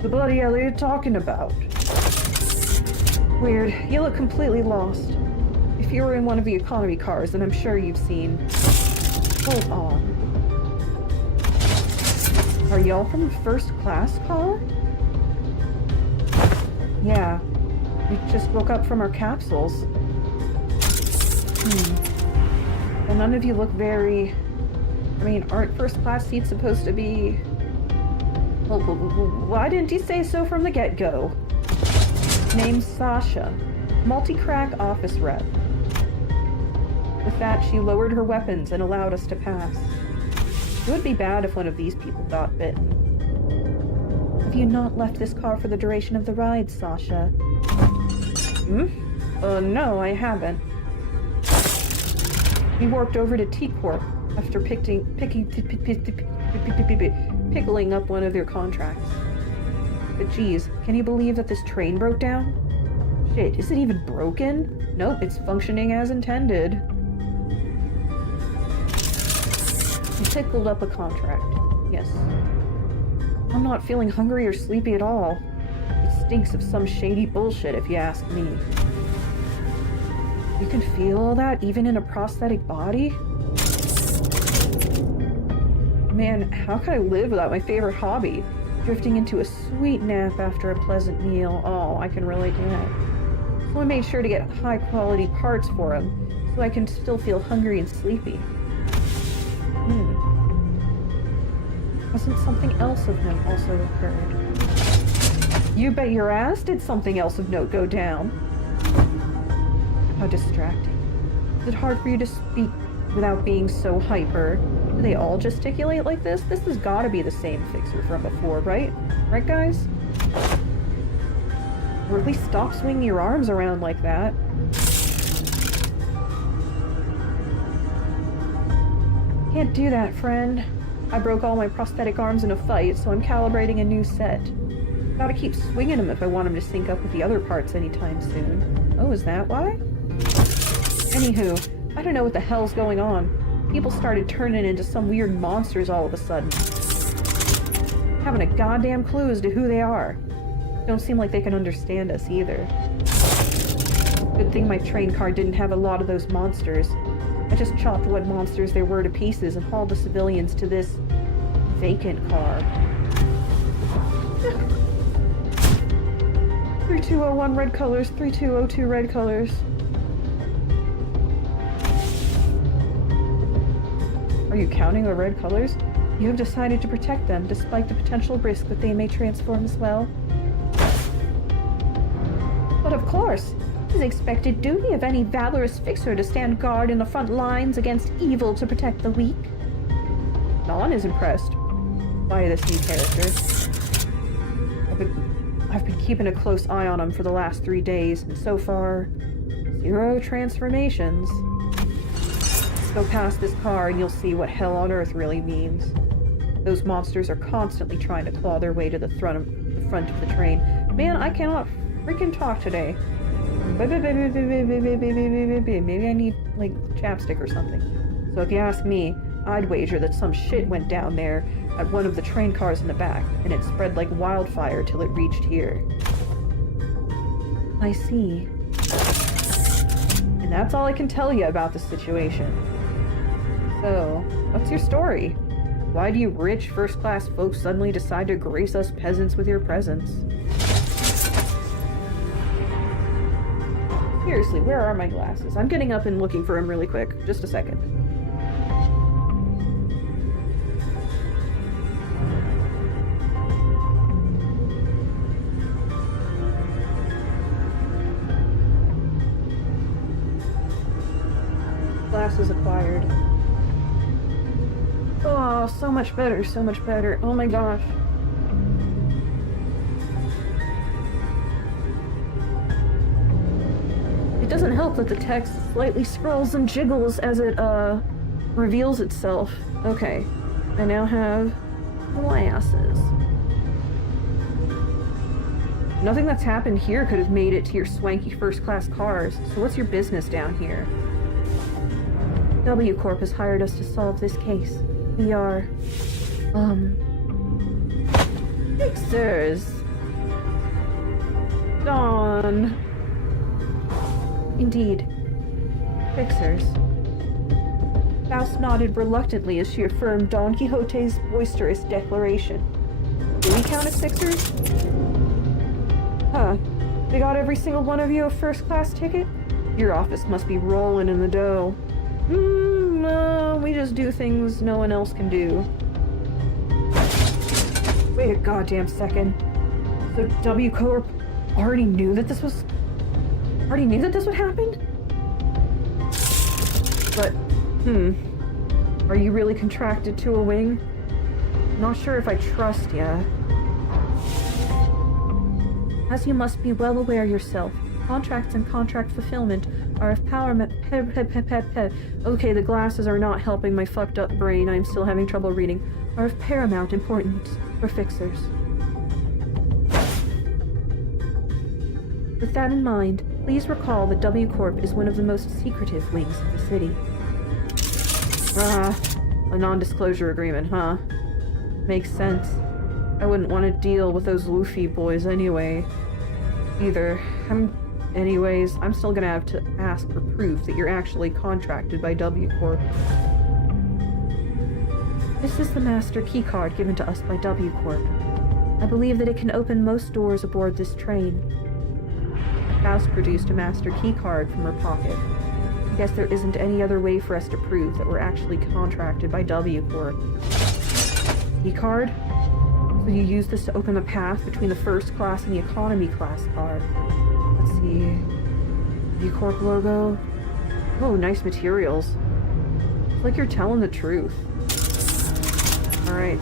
The bloody hell are you talking about? Weird. You look completely lost. If you were in one of the economy cars, then I'm sure you've seen... Hold on. Are y'all from the first class car? Yeah. We just woke up from our capsules. Well, none of you look very... I mean, aren't first class seats supposed to be... Well, why didn't you say so from the get-go? Name's Sasha. Multi-crack office rep. With that, she lowered her weapons and allowed us to pass. It would be bad if one of these people got bitten. Have you not left this car for the duration of the ride, Sasha? No, I haven't. We warped over to T-Corp after pickling up one of their contracts. But geez, can you believe that this train broke down? Shit, is it even broken? Nope, it's functioning as intended. We pickled up a contract. Yes. I'm not feeling hungry or sleepy at all. It stinks of some shady bullshit, if you ask me. You can feel all that, even in a prosthetic body? Man, how could I live without my favorite hobby? Drifting into a sweet nap after a pleasant meal. Oh, I can relate to that. So I made sure to get high-quality parts for him, so I can still feel hungry and sleepy. Wasn't something else of note also occurred? You bet your ass did something else of note go down. How distracting. Is it hard for you to speak without being so hyper? Do they all gesticulate like this? This has got to be the same fixer from before, right? Right, guys? Or at least stop swinging your arms around like that. Can't do that, friend. I broke all my prosthetic arms in a fight, so I'm calibrating a new set. Gotta keep swinging them if I want them to sync up with the other parts anytime soon. Oh, is that why? Anywho, I don't know what the hell's going on. People started turning into some weird monsters all of a sudden. Haven't a goddamn clue as to who they are. Don't seem like they can understand us either. Good thing my train car didn't have a lot of those monsters. I just chopped what monsters there were to pieces and hauled the civilians to this vacant car. 3201 red colors, 3202 red colors. Are you counting the red colors? You have decided to protect them, despite the potential risk that they may transform as well. But of course, it is expected duty of any valorous fixer to stand guard in the front lines against evil to protect the weak. Non is impressed by this new character. I've been keeping a close eye on him for the last 3 days, and so far, 0 transformations. Go past this car and you'll see what hell on earth really means. Those monsters are constantly trying to claw their way to the front of the train. Man, I cannot freaking talk today. Maybe I need, like, chapstick or something. So if you ask me, I'd wager that some shit went down there at one of the train cars in the back, and it spread like wildfire till it reached here. I see. And that's all I can tell you about the situation. So, what's your story? Why do you rich, first-class folks suddenly decide to grace us peasants with your presence? Seriously, where are my glasses? I'm getting up and looking for them really quick. Just a second. Glasses acquired. Oh, so much better, so much better. Oh my gosh. It doesn't help that the text slightly scrolls and jiggles as it, reveals itself. Okay, I now have glasses. Nothing that's happened here could have made it to your swanky first-class cars, so what's your business down here? W Corp has hired us to solve this case. We are, fixers. Dawn. Indeed. Fixers. Faust nodded reluctantly as she affirmed Don Quixote's boisterous declaration. Do we count as fixers? Huh. They got every single one of you a first-class ticket? Your office must be rolling in the dough. No, we just do things no one else can do. Wait a goddamn second. So W Corp already knew that this would happen? But, are you really contracted to a wing? Not sure if I trust ya. As you must be well aware yourself, contracts and contract fulfillment are of Okay, the glasses are not helping my fucked up brain. I'm still having trouble reading. Are of paramount importance for fixers. With that in mind, please recall that W Corp is one of the most secretive wings of the city. A non-disclosure agreement, huh? Makes sense. I wouldn't want to deal with those Luffy boys anyway. Either. Anyways, I'm still gonna have to ask for proof that you're actually contracted by W Corp. This is the master keycard given to us by W Corp. I believe that it can open most doors aboard this train. Faust produced a master keycard from her pocket. I guess there isn't any other way for us to prove that we're actually contracted by W Corp. Keycard? So you use this to open the path between the first class and the economy class car. Let's see. W Corp logo. Oh, nice materials. It's like you're telling the truth. Alright,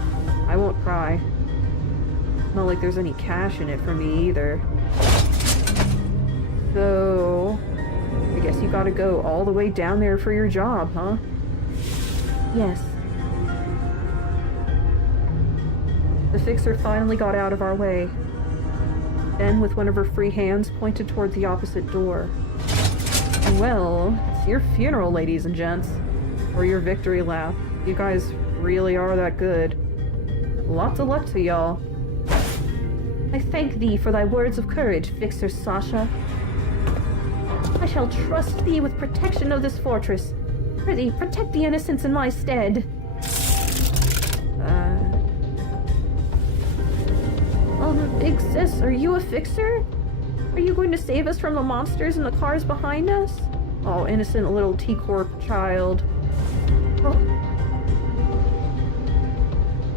I won't cry. Not like there's any cash in it for me either. So, I guess you gotta go all the way down there for your job, huh? Yes. The fixer finally got out of our way. Then, with one of her free hands, pointed toward the opposite door. Well, it It's your funeral, ladies and gents. Or your victory lap. You guys really are that good. Lots of luck to y'all. I thank thee for thy words of courage, Fixer Sasha. I shall trust thee with protection of this fortress. Prithee, protect the innocents in my stead. Big sis, are you a fixer? Are you going to save us from the monsters and the cars behind us? Oh, innocent little T-Corp child. Oh.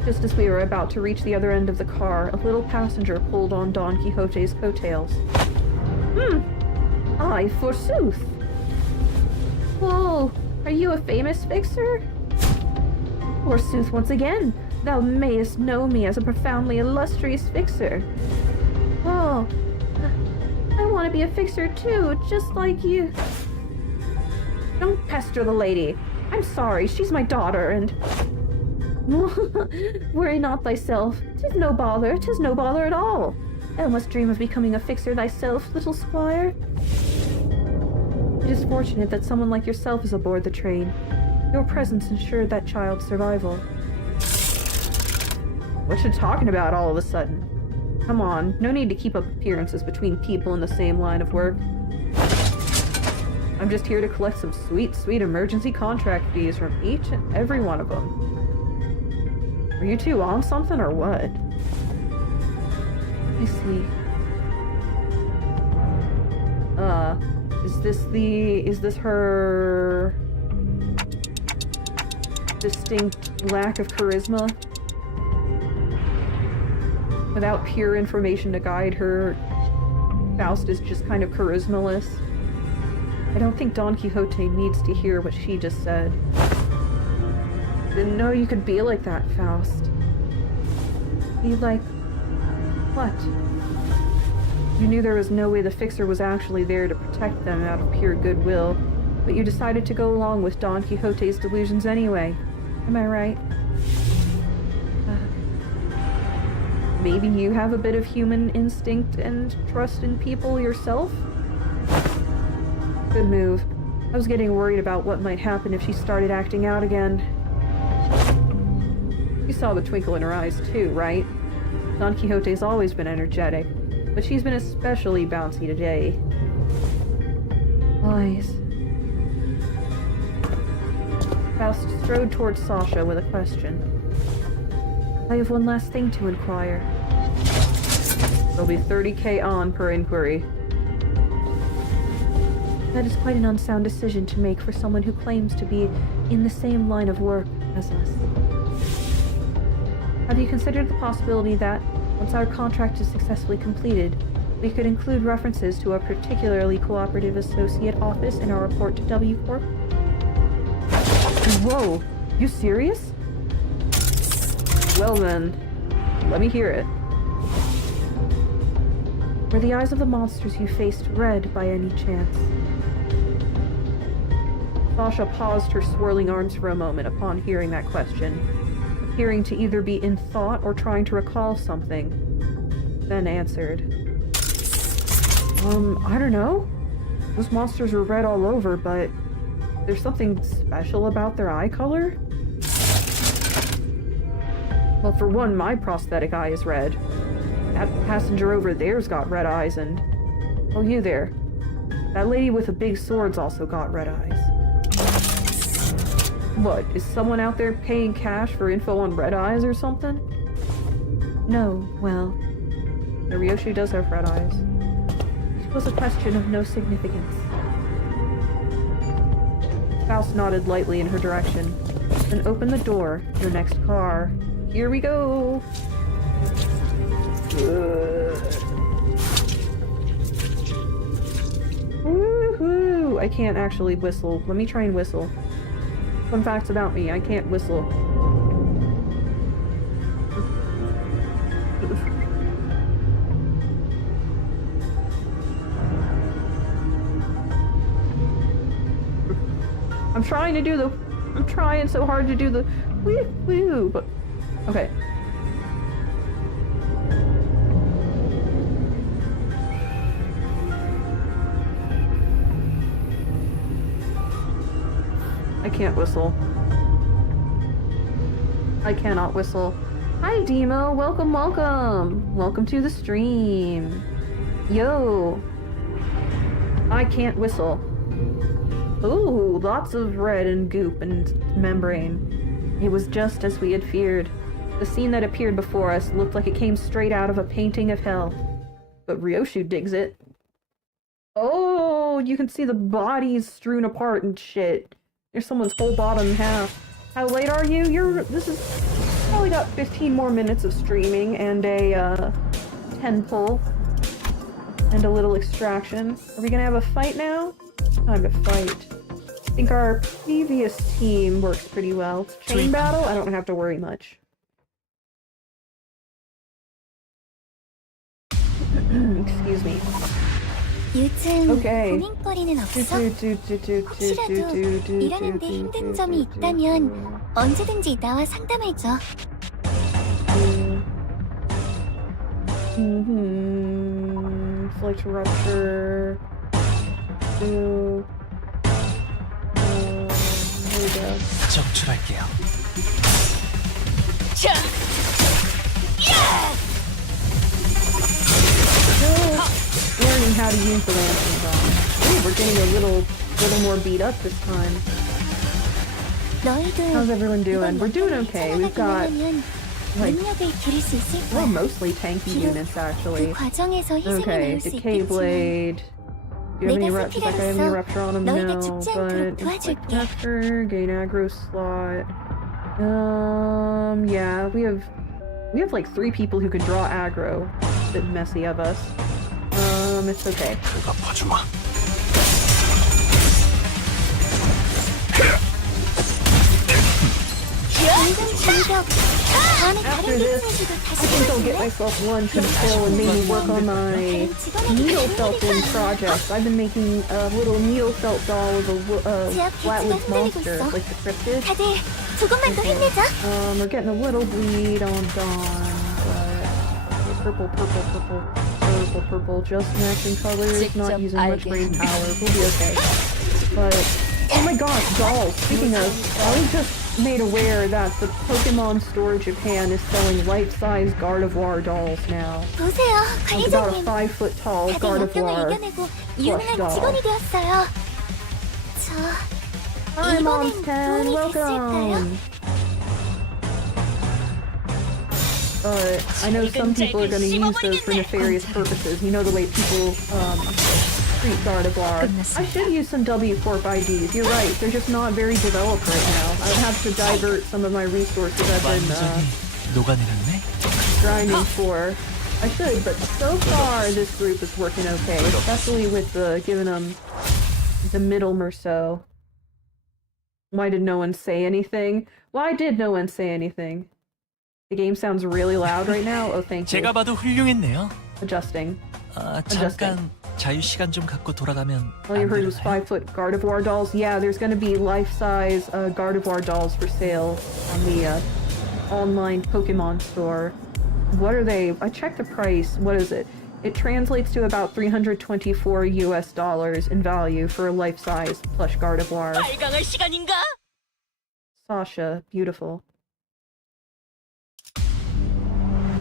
Just as we were about to reach the other end of the car, a little passenger pulled on Don Quixote's coattails. Aye, forsooth. Whoa, are you a famous fixer? Forsooth once again. Thou mayest know me as a profoundly illustrious fixer. Oh, I want to be a fixer too, just like you. Don't pester the lady. I'm sorry, she's my daughter, and... Worry not thyself. 'Tis no bother at all. Thou must dream of becoming a fixer thyself, little squire. It is fortunate that someone like yourself is aboard the train. Your presence ensured that child's survival. What you talking about all of a sudden? Come on, no need to keep up appearances between people in the same line of work. I'm just here to collect some sweet, sweet emergency contract fees from each and every one of them. Are you two on something or what? I see. Is this her distinct lack of charisma? Without pure information to guide her, Faust is just kind of charismaless. I don't think Don Quixote needs to hear what she just said. Didn't know you could be like that, Faust. Be like... what? You knew there was no way the fixer was actually there to protect them out of pure goodwill, but you decided to go along with Don Quixote's delusions anyway. Am I right? Maybe you have a bit of human instinct and trust in people yourself? Good move. I was getting worried about what might happen if she started acting out again. You saw the twinkle in her eyes too, right? Don Quixote's always been energetic, but she's been especially bouncy today. Eyes. Faust strode towards Sasha with a question. I have one last thing to inquire. There'll be 30k on per inquiry. That is quite an unsound decision to make for someone who claims to be in the same line of work as us. Have you considered the possibility that, once our contract is successfully completed, we could include references to a particularly cooperative associate office in our report to W Corp? Whoa! You serious? Well then, let me hear it. Were the eyes of the monsters you faced red by any chance? Sasha paused her swirling arms for a moment upon hearing that question, appearing to either be in thought or trying to recall something, then answered. I don't know. Those monsters were red all over, but there's something special about their eye color? Well, for one, my prosthetic eye is red. That passenger over there's got red eyes, and... oh, you there. That lady with the big sword's also got red eyes. What, is someone out there paying cash for info on red eyes or something? No, well... Ryoshi does have red eyes. It was a question of no significance. Faust nodded lightly in her direction, then opened the door to the next car. Here we go! Woohoo! I can't actually whistle. Let me try and whistle. Fun facts about me, I can't whistle. I'm trying so hard to do the woo, but okay. I can't whistle. I cannot whistle. Hi, Demo. Welcome, welcome. Welcome to the stream. Yo. I can't whistle. Ooh, lots of red and goop and membrane. It was just as we had feared. The scene that appeared before us looked like it came straight out of a painting of hell. But Ryoshu digs it. Oh, you can see the bodies strewn apart and shit. There's someone's whole bottom half. How late are you? This is probably got 15 more minutes of streaming and a 10 pull and a little extraction. Are we gonna have a fight now? Time to fight. I think our previous team works pretty well. Chain battle, I don't have to worry much. Excuse me. 요즘 Okay. 고민거리는 없어? 혹시라도 일하는데 힘든 점이 있다면 언제든지 나와 상담해줘. Flight rupture. Here we go. 정출할게요. 자, Learning how to use the lancing bomb. Ooh, we're getting a little more beat up this time. How's everyone doing? We're doing okay. We've got like we're mostly tanky units actually. Okay, decay blade. Do you have any rupture? Like I have any rupture on him? No, but like rupture, gain aggro slot. Yeah, we have like 3 people who can draw aggro. A bit messy of us. It's okay. After this, I think I'll get myself lunch and chill and maybe work on my needle felting project. I've been making a little needle felt doll of a flatwoods monster, like the cryptid. Okay. We're getting a little bleed on Dawn, but okay, purple, just matching colors, not using much brain power. We'll be okay. But oh my gosh, dolls! Speaking of, I was just made aware that the Pokemon store Japan is selling life-size Gardevoir dolls now. It's about a 5-foot tall Gardevoir plush doll. Hi, Mom's 10, welcome! I know some people are going to use those for nefarious purposes. You know the way people treat Gardevoir. I should use some W4 IDs. You're right, they're just not very developed right now. I would have to divert some of my resources I've been grinding for. I should, but so far this group is working okay, especially with giving them the middle Merceau. Why did no one say anything? Why did no one say anything? The game sounds really loud right now. Oh, thank you. 제가 봐도 훌륭했네요. Adjusting. 잠깐 자유 시간 좀 갖고 돌아가면 All you heard was 5-foot Gardevoir dolls. Yeah, there's going to be life-size Gardevoir dolls for sale on the online Pokemon store. What are they? I checked the price. What is it? It translates to about $324 US in value for a life-size plush Gardevoir. 발광할 시간인가? Sasha, beautiful.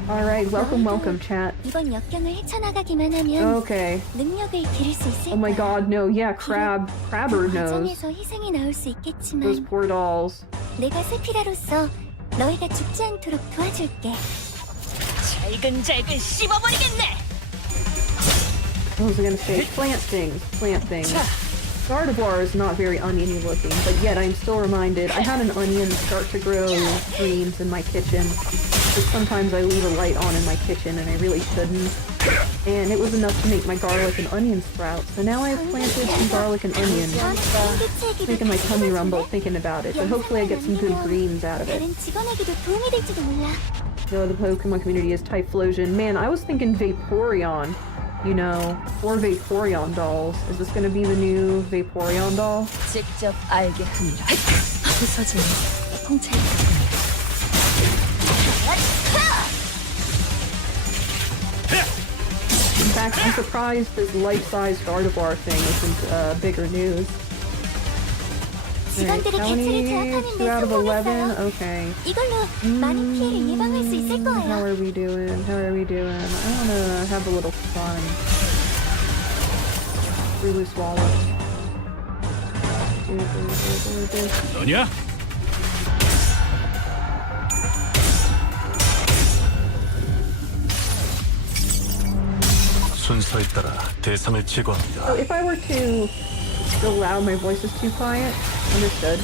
Alright, welcome, chat. 이번 역경을 헤쳐나가기만 하면 Okay. 능력을 기를 수 있을 Oh my 거야. god, no, yeah, Crabber knows. 과정에서 희생이 나올 수 Those 있겠지만 poor dolls. 내가 세피라로서 너희가 죽지 않도록 도와줄게. 잘근잘근 씹어버리겠네. What was I gonna say? Plant things. Gardevoir is not very oniony looking, but yet I'm still reminded I had an onion start to grow greens in my kitchen. But sometimes I leave a light on in my kitchen and I really shouldn't. And it was enough to make my garlic and onion sprout. So now I've planted some garlic and onions. It's making my tummy rumble thinking about it, but hopefully I get some good greens out of it. 다른 직원에게도 도움이 될지도 몰라. No, the Pokemon community is Typhlosion. Man, I was thinking Vaporeon. You know, or Vaporeon dolls. Is this gonna be the new Vaporeon doll? 직접 알게 하느라 부서진 통찰. In fact, I'm surprised this life-size Gardevoir thing isn't bigger news. 직원들의 how 개체를 many? 제압하는 2 데 out of 11? 성공했어요. Okay. 이걸로 많은 피해를 예방할 수 있을 How 거예요. are we doing? How are we doing? I wanna have a little fun. Really swallow. 너냐? 순서에 따라 대상을 제거합니다. So if I were to go loud, my voice is too quiet. Understood.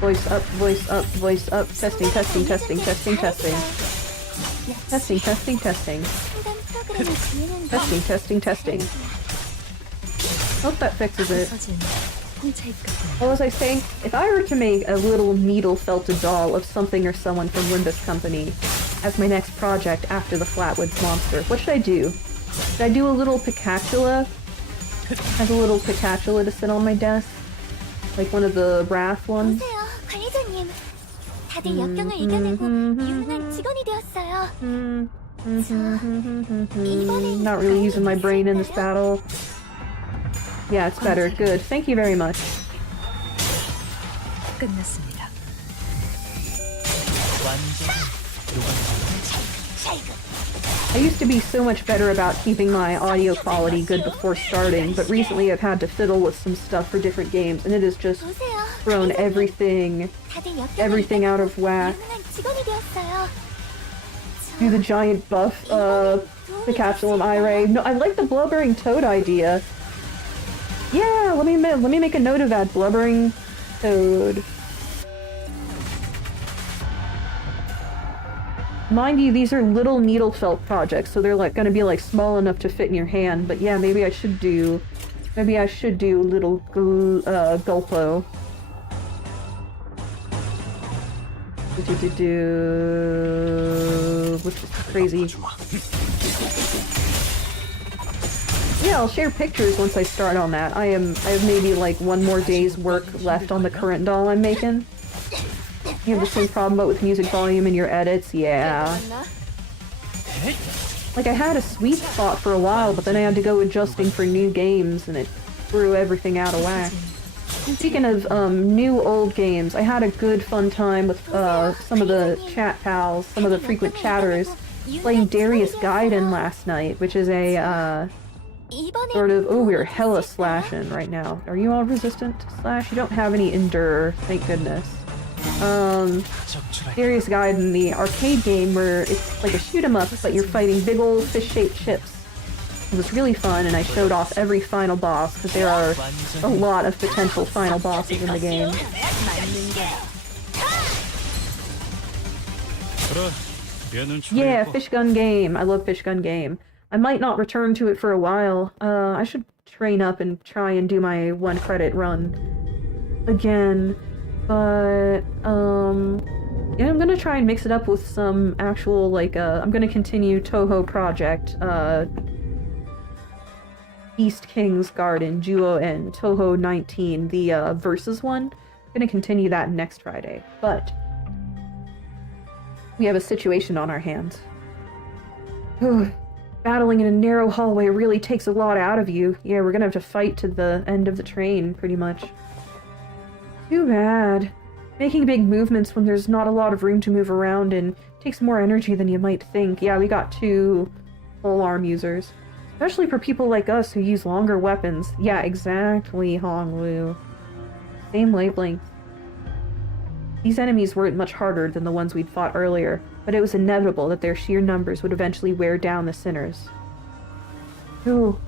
Voice up, voice up, voice up. Testing, testing, testing, testing, testing. Testing, testing, testing. 상담 프로그램을 진행한 Testing, testing, testing. Hope that fixes it. What was I saying? If I were to make a little needle-felted doll of something or someone from Limbus Company as my next project after the Flatwoods monster, what should I do? Should I do a little Picatula? Have a little Picatula to sit on my desk? Like one of the Wrath ones? 보세요, 관리자님. 다들 역경을 이겨내고 유능한 직원이 되었어요. Not really using my brain in this battle. Yeah, it's better. Good. Thank you very much. 끝났습니다. 완전 요강. I used to be so much better about keeping my audio quality good before starting, but recently I've had to fiddle with some stuff for different games, and it has just 보세요, thrown 관리자님. everything out of whack. 유능한 직원이 되었어요. Do the giant buff, Pikachu and Iray. No, I like the blubbering toad idea. Yeah, let me make a note of that blubbering toad. Mind you, these are little needle felt projects, so they're like gonna be like small enough to fit in your hand. But yeah, maybe I should do little Gulpo. Which is crazy. Yeah, I'll share pictures once I start on that. I have maybe like one more day's work left on the current doll I'm making. You have the same problem but with music volume in your edits? Yeah. Like I had a sweet spot for a while, but then I had to go adjusting for new games and it threw everything out of whack. Speaking of new old games, I had a good fun time with some of the chat pals, some of the frequent chatters, playing Darius Gaiden last night, which is a sort of, oh, we're hella slashing right now. Are you all resistant to slash? You don't have any endure, thank goodness. Darius Gaiden, the arcade game where it's like a shoot 'em up, but you're fighting big old fish-shaped ships. It was really fun, and I showed off every final boss, because there are a lot of potential final bosses in the game. Yeah, Fish Gun Game. I love Fish Gun Game. I might not return to it for a while. I should train up and try and do my 1 credit run again. But, yeah, I'm gonna try and mix it up with some actual, like, I'm gonna continue Toho Project, East King's Garden, Juo and Toho 19, the, Versus one. I'm gonna continue that next Friday, but we have a situation on our hands. Battling in a narrow hallway really takes a lot out of you. Yeah, we're gonna have to fight to the end of the train, pretty much. Too bad. Making big movements when there's not a lot of room to move around and takes more energy than you might think. Yeah, we got 2 full arm users. Especially for people like us who use longer weapons. Yeah, exactly, Honglu. Same wavelength. These enemies weren't much harder than the ones we'd fought earlier, but it was inevitable that their sheer numbers would eventually wear down the sinners. Ooh,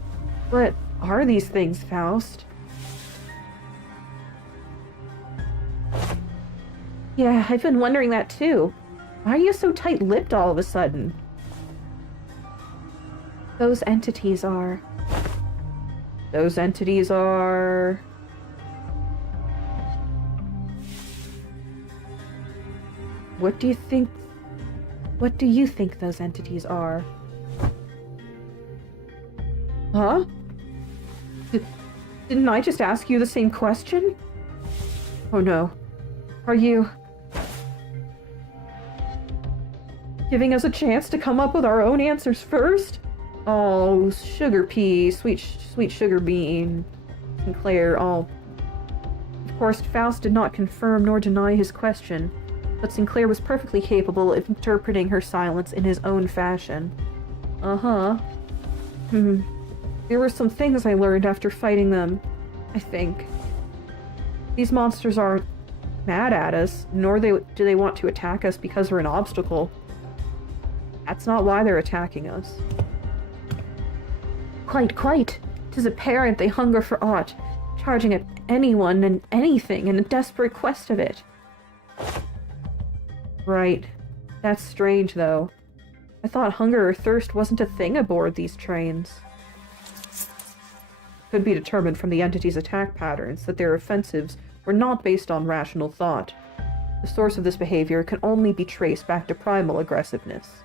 what are these things, Faust? Yeah, I've been wondering that too. Why are you so tight-lipped all of a sudden? Those entities are... Those entities are... What do you think... What do you think those entities are? Huh? Didn't I just ask you the same question? Oh no. Are you... giving us a chance to come up with our own answers first? Oh, sugar pea, sweet sugar bean, Sinclair, oh, Of course, Faust did not confirm nor deny his question, but Sinclair was perfectly capable of interpreting her silence in his own fashion. Uh-huh. There were some things I learned after fighting them, I think. These monsters aren't mad at us, nor do they want to attack us because we're an obstacle. That's not why they're attacking us. Quite. 'Tis apparent they hunger for aught, charging at anyone and anything in a desperate quest of it. Right. That's strange, though. I thought hunger or thirst wasn't a thing aboard these trains. Could be determined from the entity's attack patterns that their offensives were not based on rational thought. The source of this behavior can only be traced back to primal aggressiveness.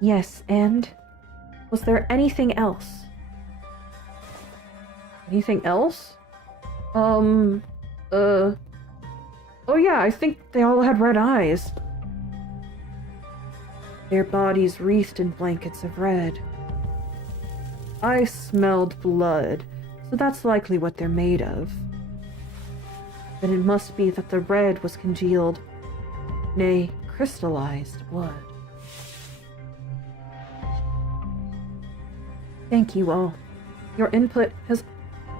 Yes, and? Was there anything else? Anything else? Oh yeah, I think they all had red eyes. Their bodies wreathed in blankets of red. I smelled blood, so that's likely what they're made of. Then it must be that the red was congealed, nay, crystallized blood. Thank you all. Your input has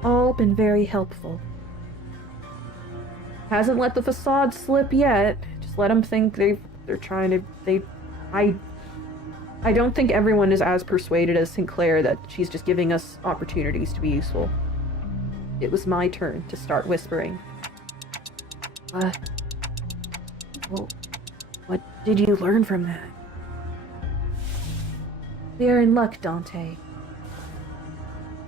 all been very helpful. Hasn't let the facade slip yet. Just let them think they're trying to... I don't think everyone is as persuaded as Sinclair that she's just giving us opportunities to be useful. It was my turn to start whispering. Well, what did you learn from that? We are in luck, Dante.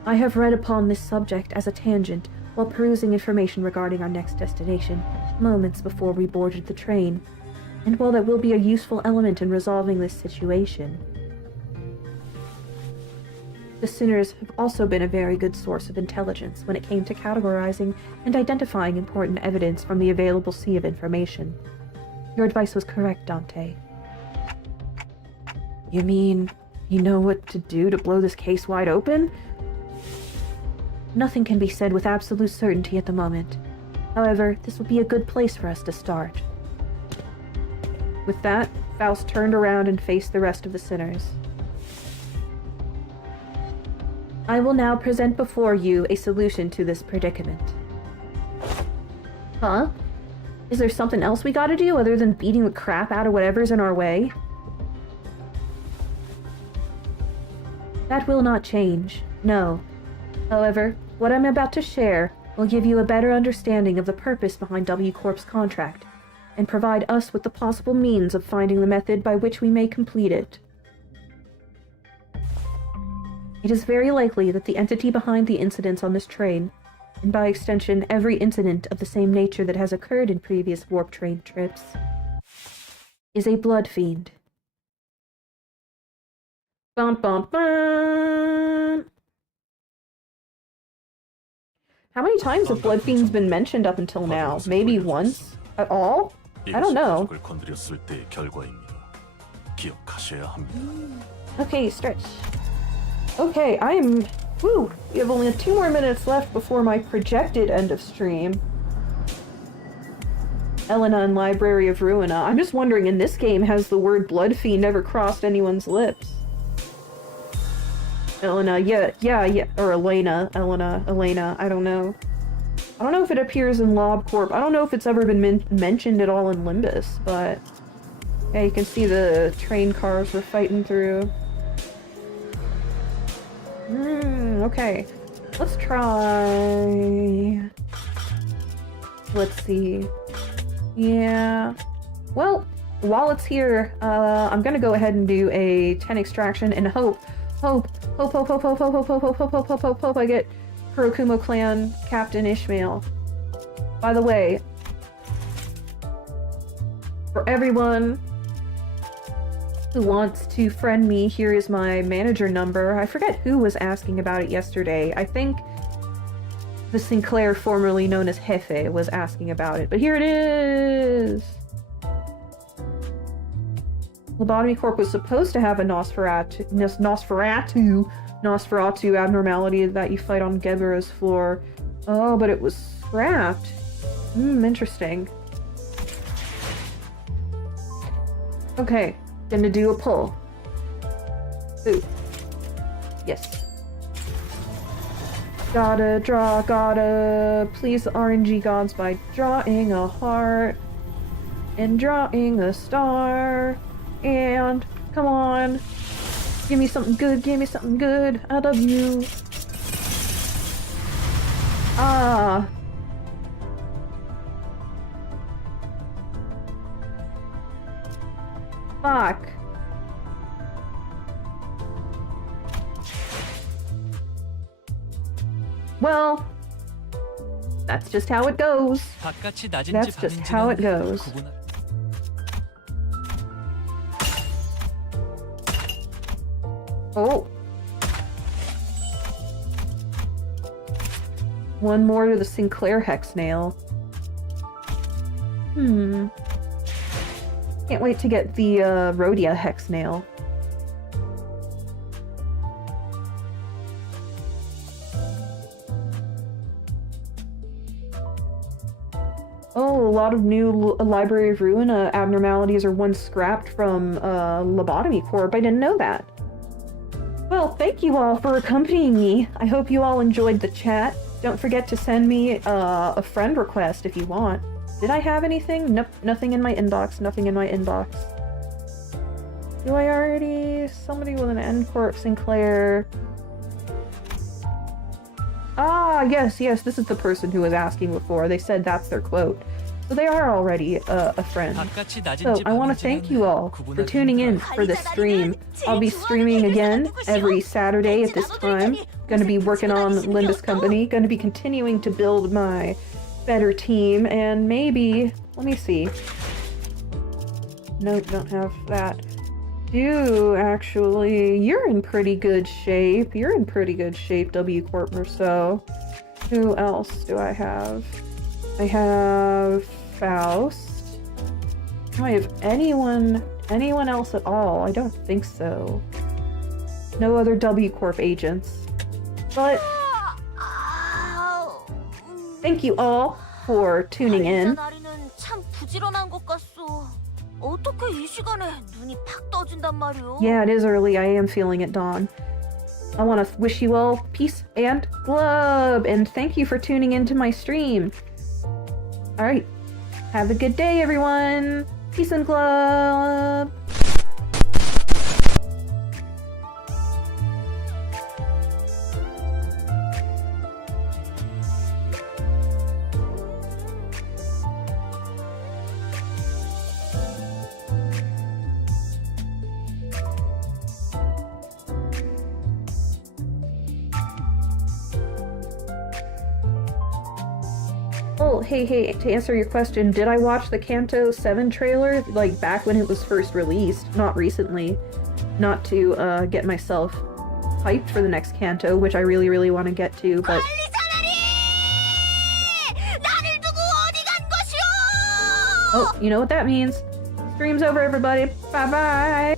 I have read upon this subject as a tangent while perusing information regarding our next destination, moments before we boarded the train. And while that will be a useful element in resolving this situation, the Sinners have also been a very good source of intelligence when it came to categorizing and identifying important evidence from the available sea of information. Your advice was correct, Dante. You mean you know what to do to blow this case wide open? Nothing can be said with absolute certainty at the moment. However, this would be a good place for us to start. With that, Faust turned around and faced the rest of the Sinners. I will now present before you a solution to this predicament. Huh? Is there something else we gotta do other than beating the crap out of whatever's in our way? That will not change, no. However, what I'm about to share will give you a better understanding of the purpose behind W Corp's contract, and provide us with the possible means of finding the method by which we may complete it. It is very likely that the entity behind the incidents on this train, and by extension every incident of the same nature that has occurred in previous warp train trips, is a blood fiend. Bum bum bum! How many times have blood fiends been mentioned up until now? Maybe once? At all? I don't know. Okay, stretch. Okay, woo! We have only 2 more minutes left before my projected end of stream. Elena and Library of Ruina. I'm just wondering, in this game, has the word blood fiend ever crossed anyone's lips? Elena, yeah, or Elena, I don't know. I don't know if it appears in LobCorp. I don't know if it's ever been mentioned at all in Limbus, but... yeah, you can see the train cars we're fighting through. Okay. Let's try... let's see. Yeah. Well, while it's here, I'm gonna go ahead and do a 10 extraction and hope I get Kurokumo Clan Captain Ishmael. By the way, for everyone who wants to friend me, here is my manager number. I forget who was asking about it yesterday. I think the Sinclair, formerly known as Jefe, was asking about it, but here it is! Lobotomy Corp was supposed to have a Nosferatu Nosferatu abnormality that you fight on Gebera's floor. Oh, but it was scrapped. Interesting. Okay, gonna do a pull. Ooh. Yes. Gotta please the RNG gods by drawing a heart and drawing a star. And come on. Give me something good. I love you. Ah. Fuck. Well, that's just how it goes. 바깥이 낮은지 That's just how it 밤인지는 goes. 구분할 Oh. One more to the Sinclair hex nail. Can't wait to get the Rhodia hex nail. Oh, a lot of new Library of Ruin abnormalities are ones scrapped from Lobotomy Corp. I didn't know that. Well, thank you all for accompanying me. I hope you all enjoyed the chat. Don't forget to send me a friend request if you want. Did I have anything? Nope, nothing in my inbox, nothing in my inbox. Do I already? Somebody with an N Corp Sinclair. Ah, yes, this is the person who was asking before. They said that's their quote. So they are already a friend. 바깥이 So 낮은지 I want to thank you all for tuning in for this stream. I'll be streaming again every Saturday at this time. Gonna be working on Limbus Company. Gonna be continuing to build my better team, and maybe, let me see. Nope, don't have that. Do actually, you're in pretty good shape. You're in pretty good shape, W Corp Merceau. Who else do I have? I have Faust. Do I have anyone else at all? I don't think so. No other W Corp agents. But thank you all for tuning in. 나리는 참 부지런한 것 같소. 어떻게 이 시간에 눈이 팍 떠진단 말이오? Yeah, it is early. I am feeling it dawn. I want to wish you all peace and glub, and thank you for tuning into my stream. All right, have a good day, everyone. Peace and glub. Oh, hey, to answer your question, did I watch the Kanto 7 trailer, like, back when it was first released? Not recently. Not to, get myself hyped for the next Kanto, which I really, really want to get to, but... Oh, you know what that means. Stream's over, everybody. Bye-bye!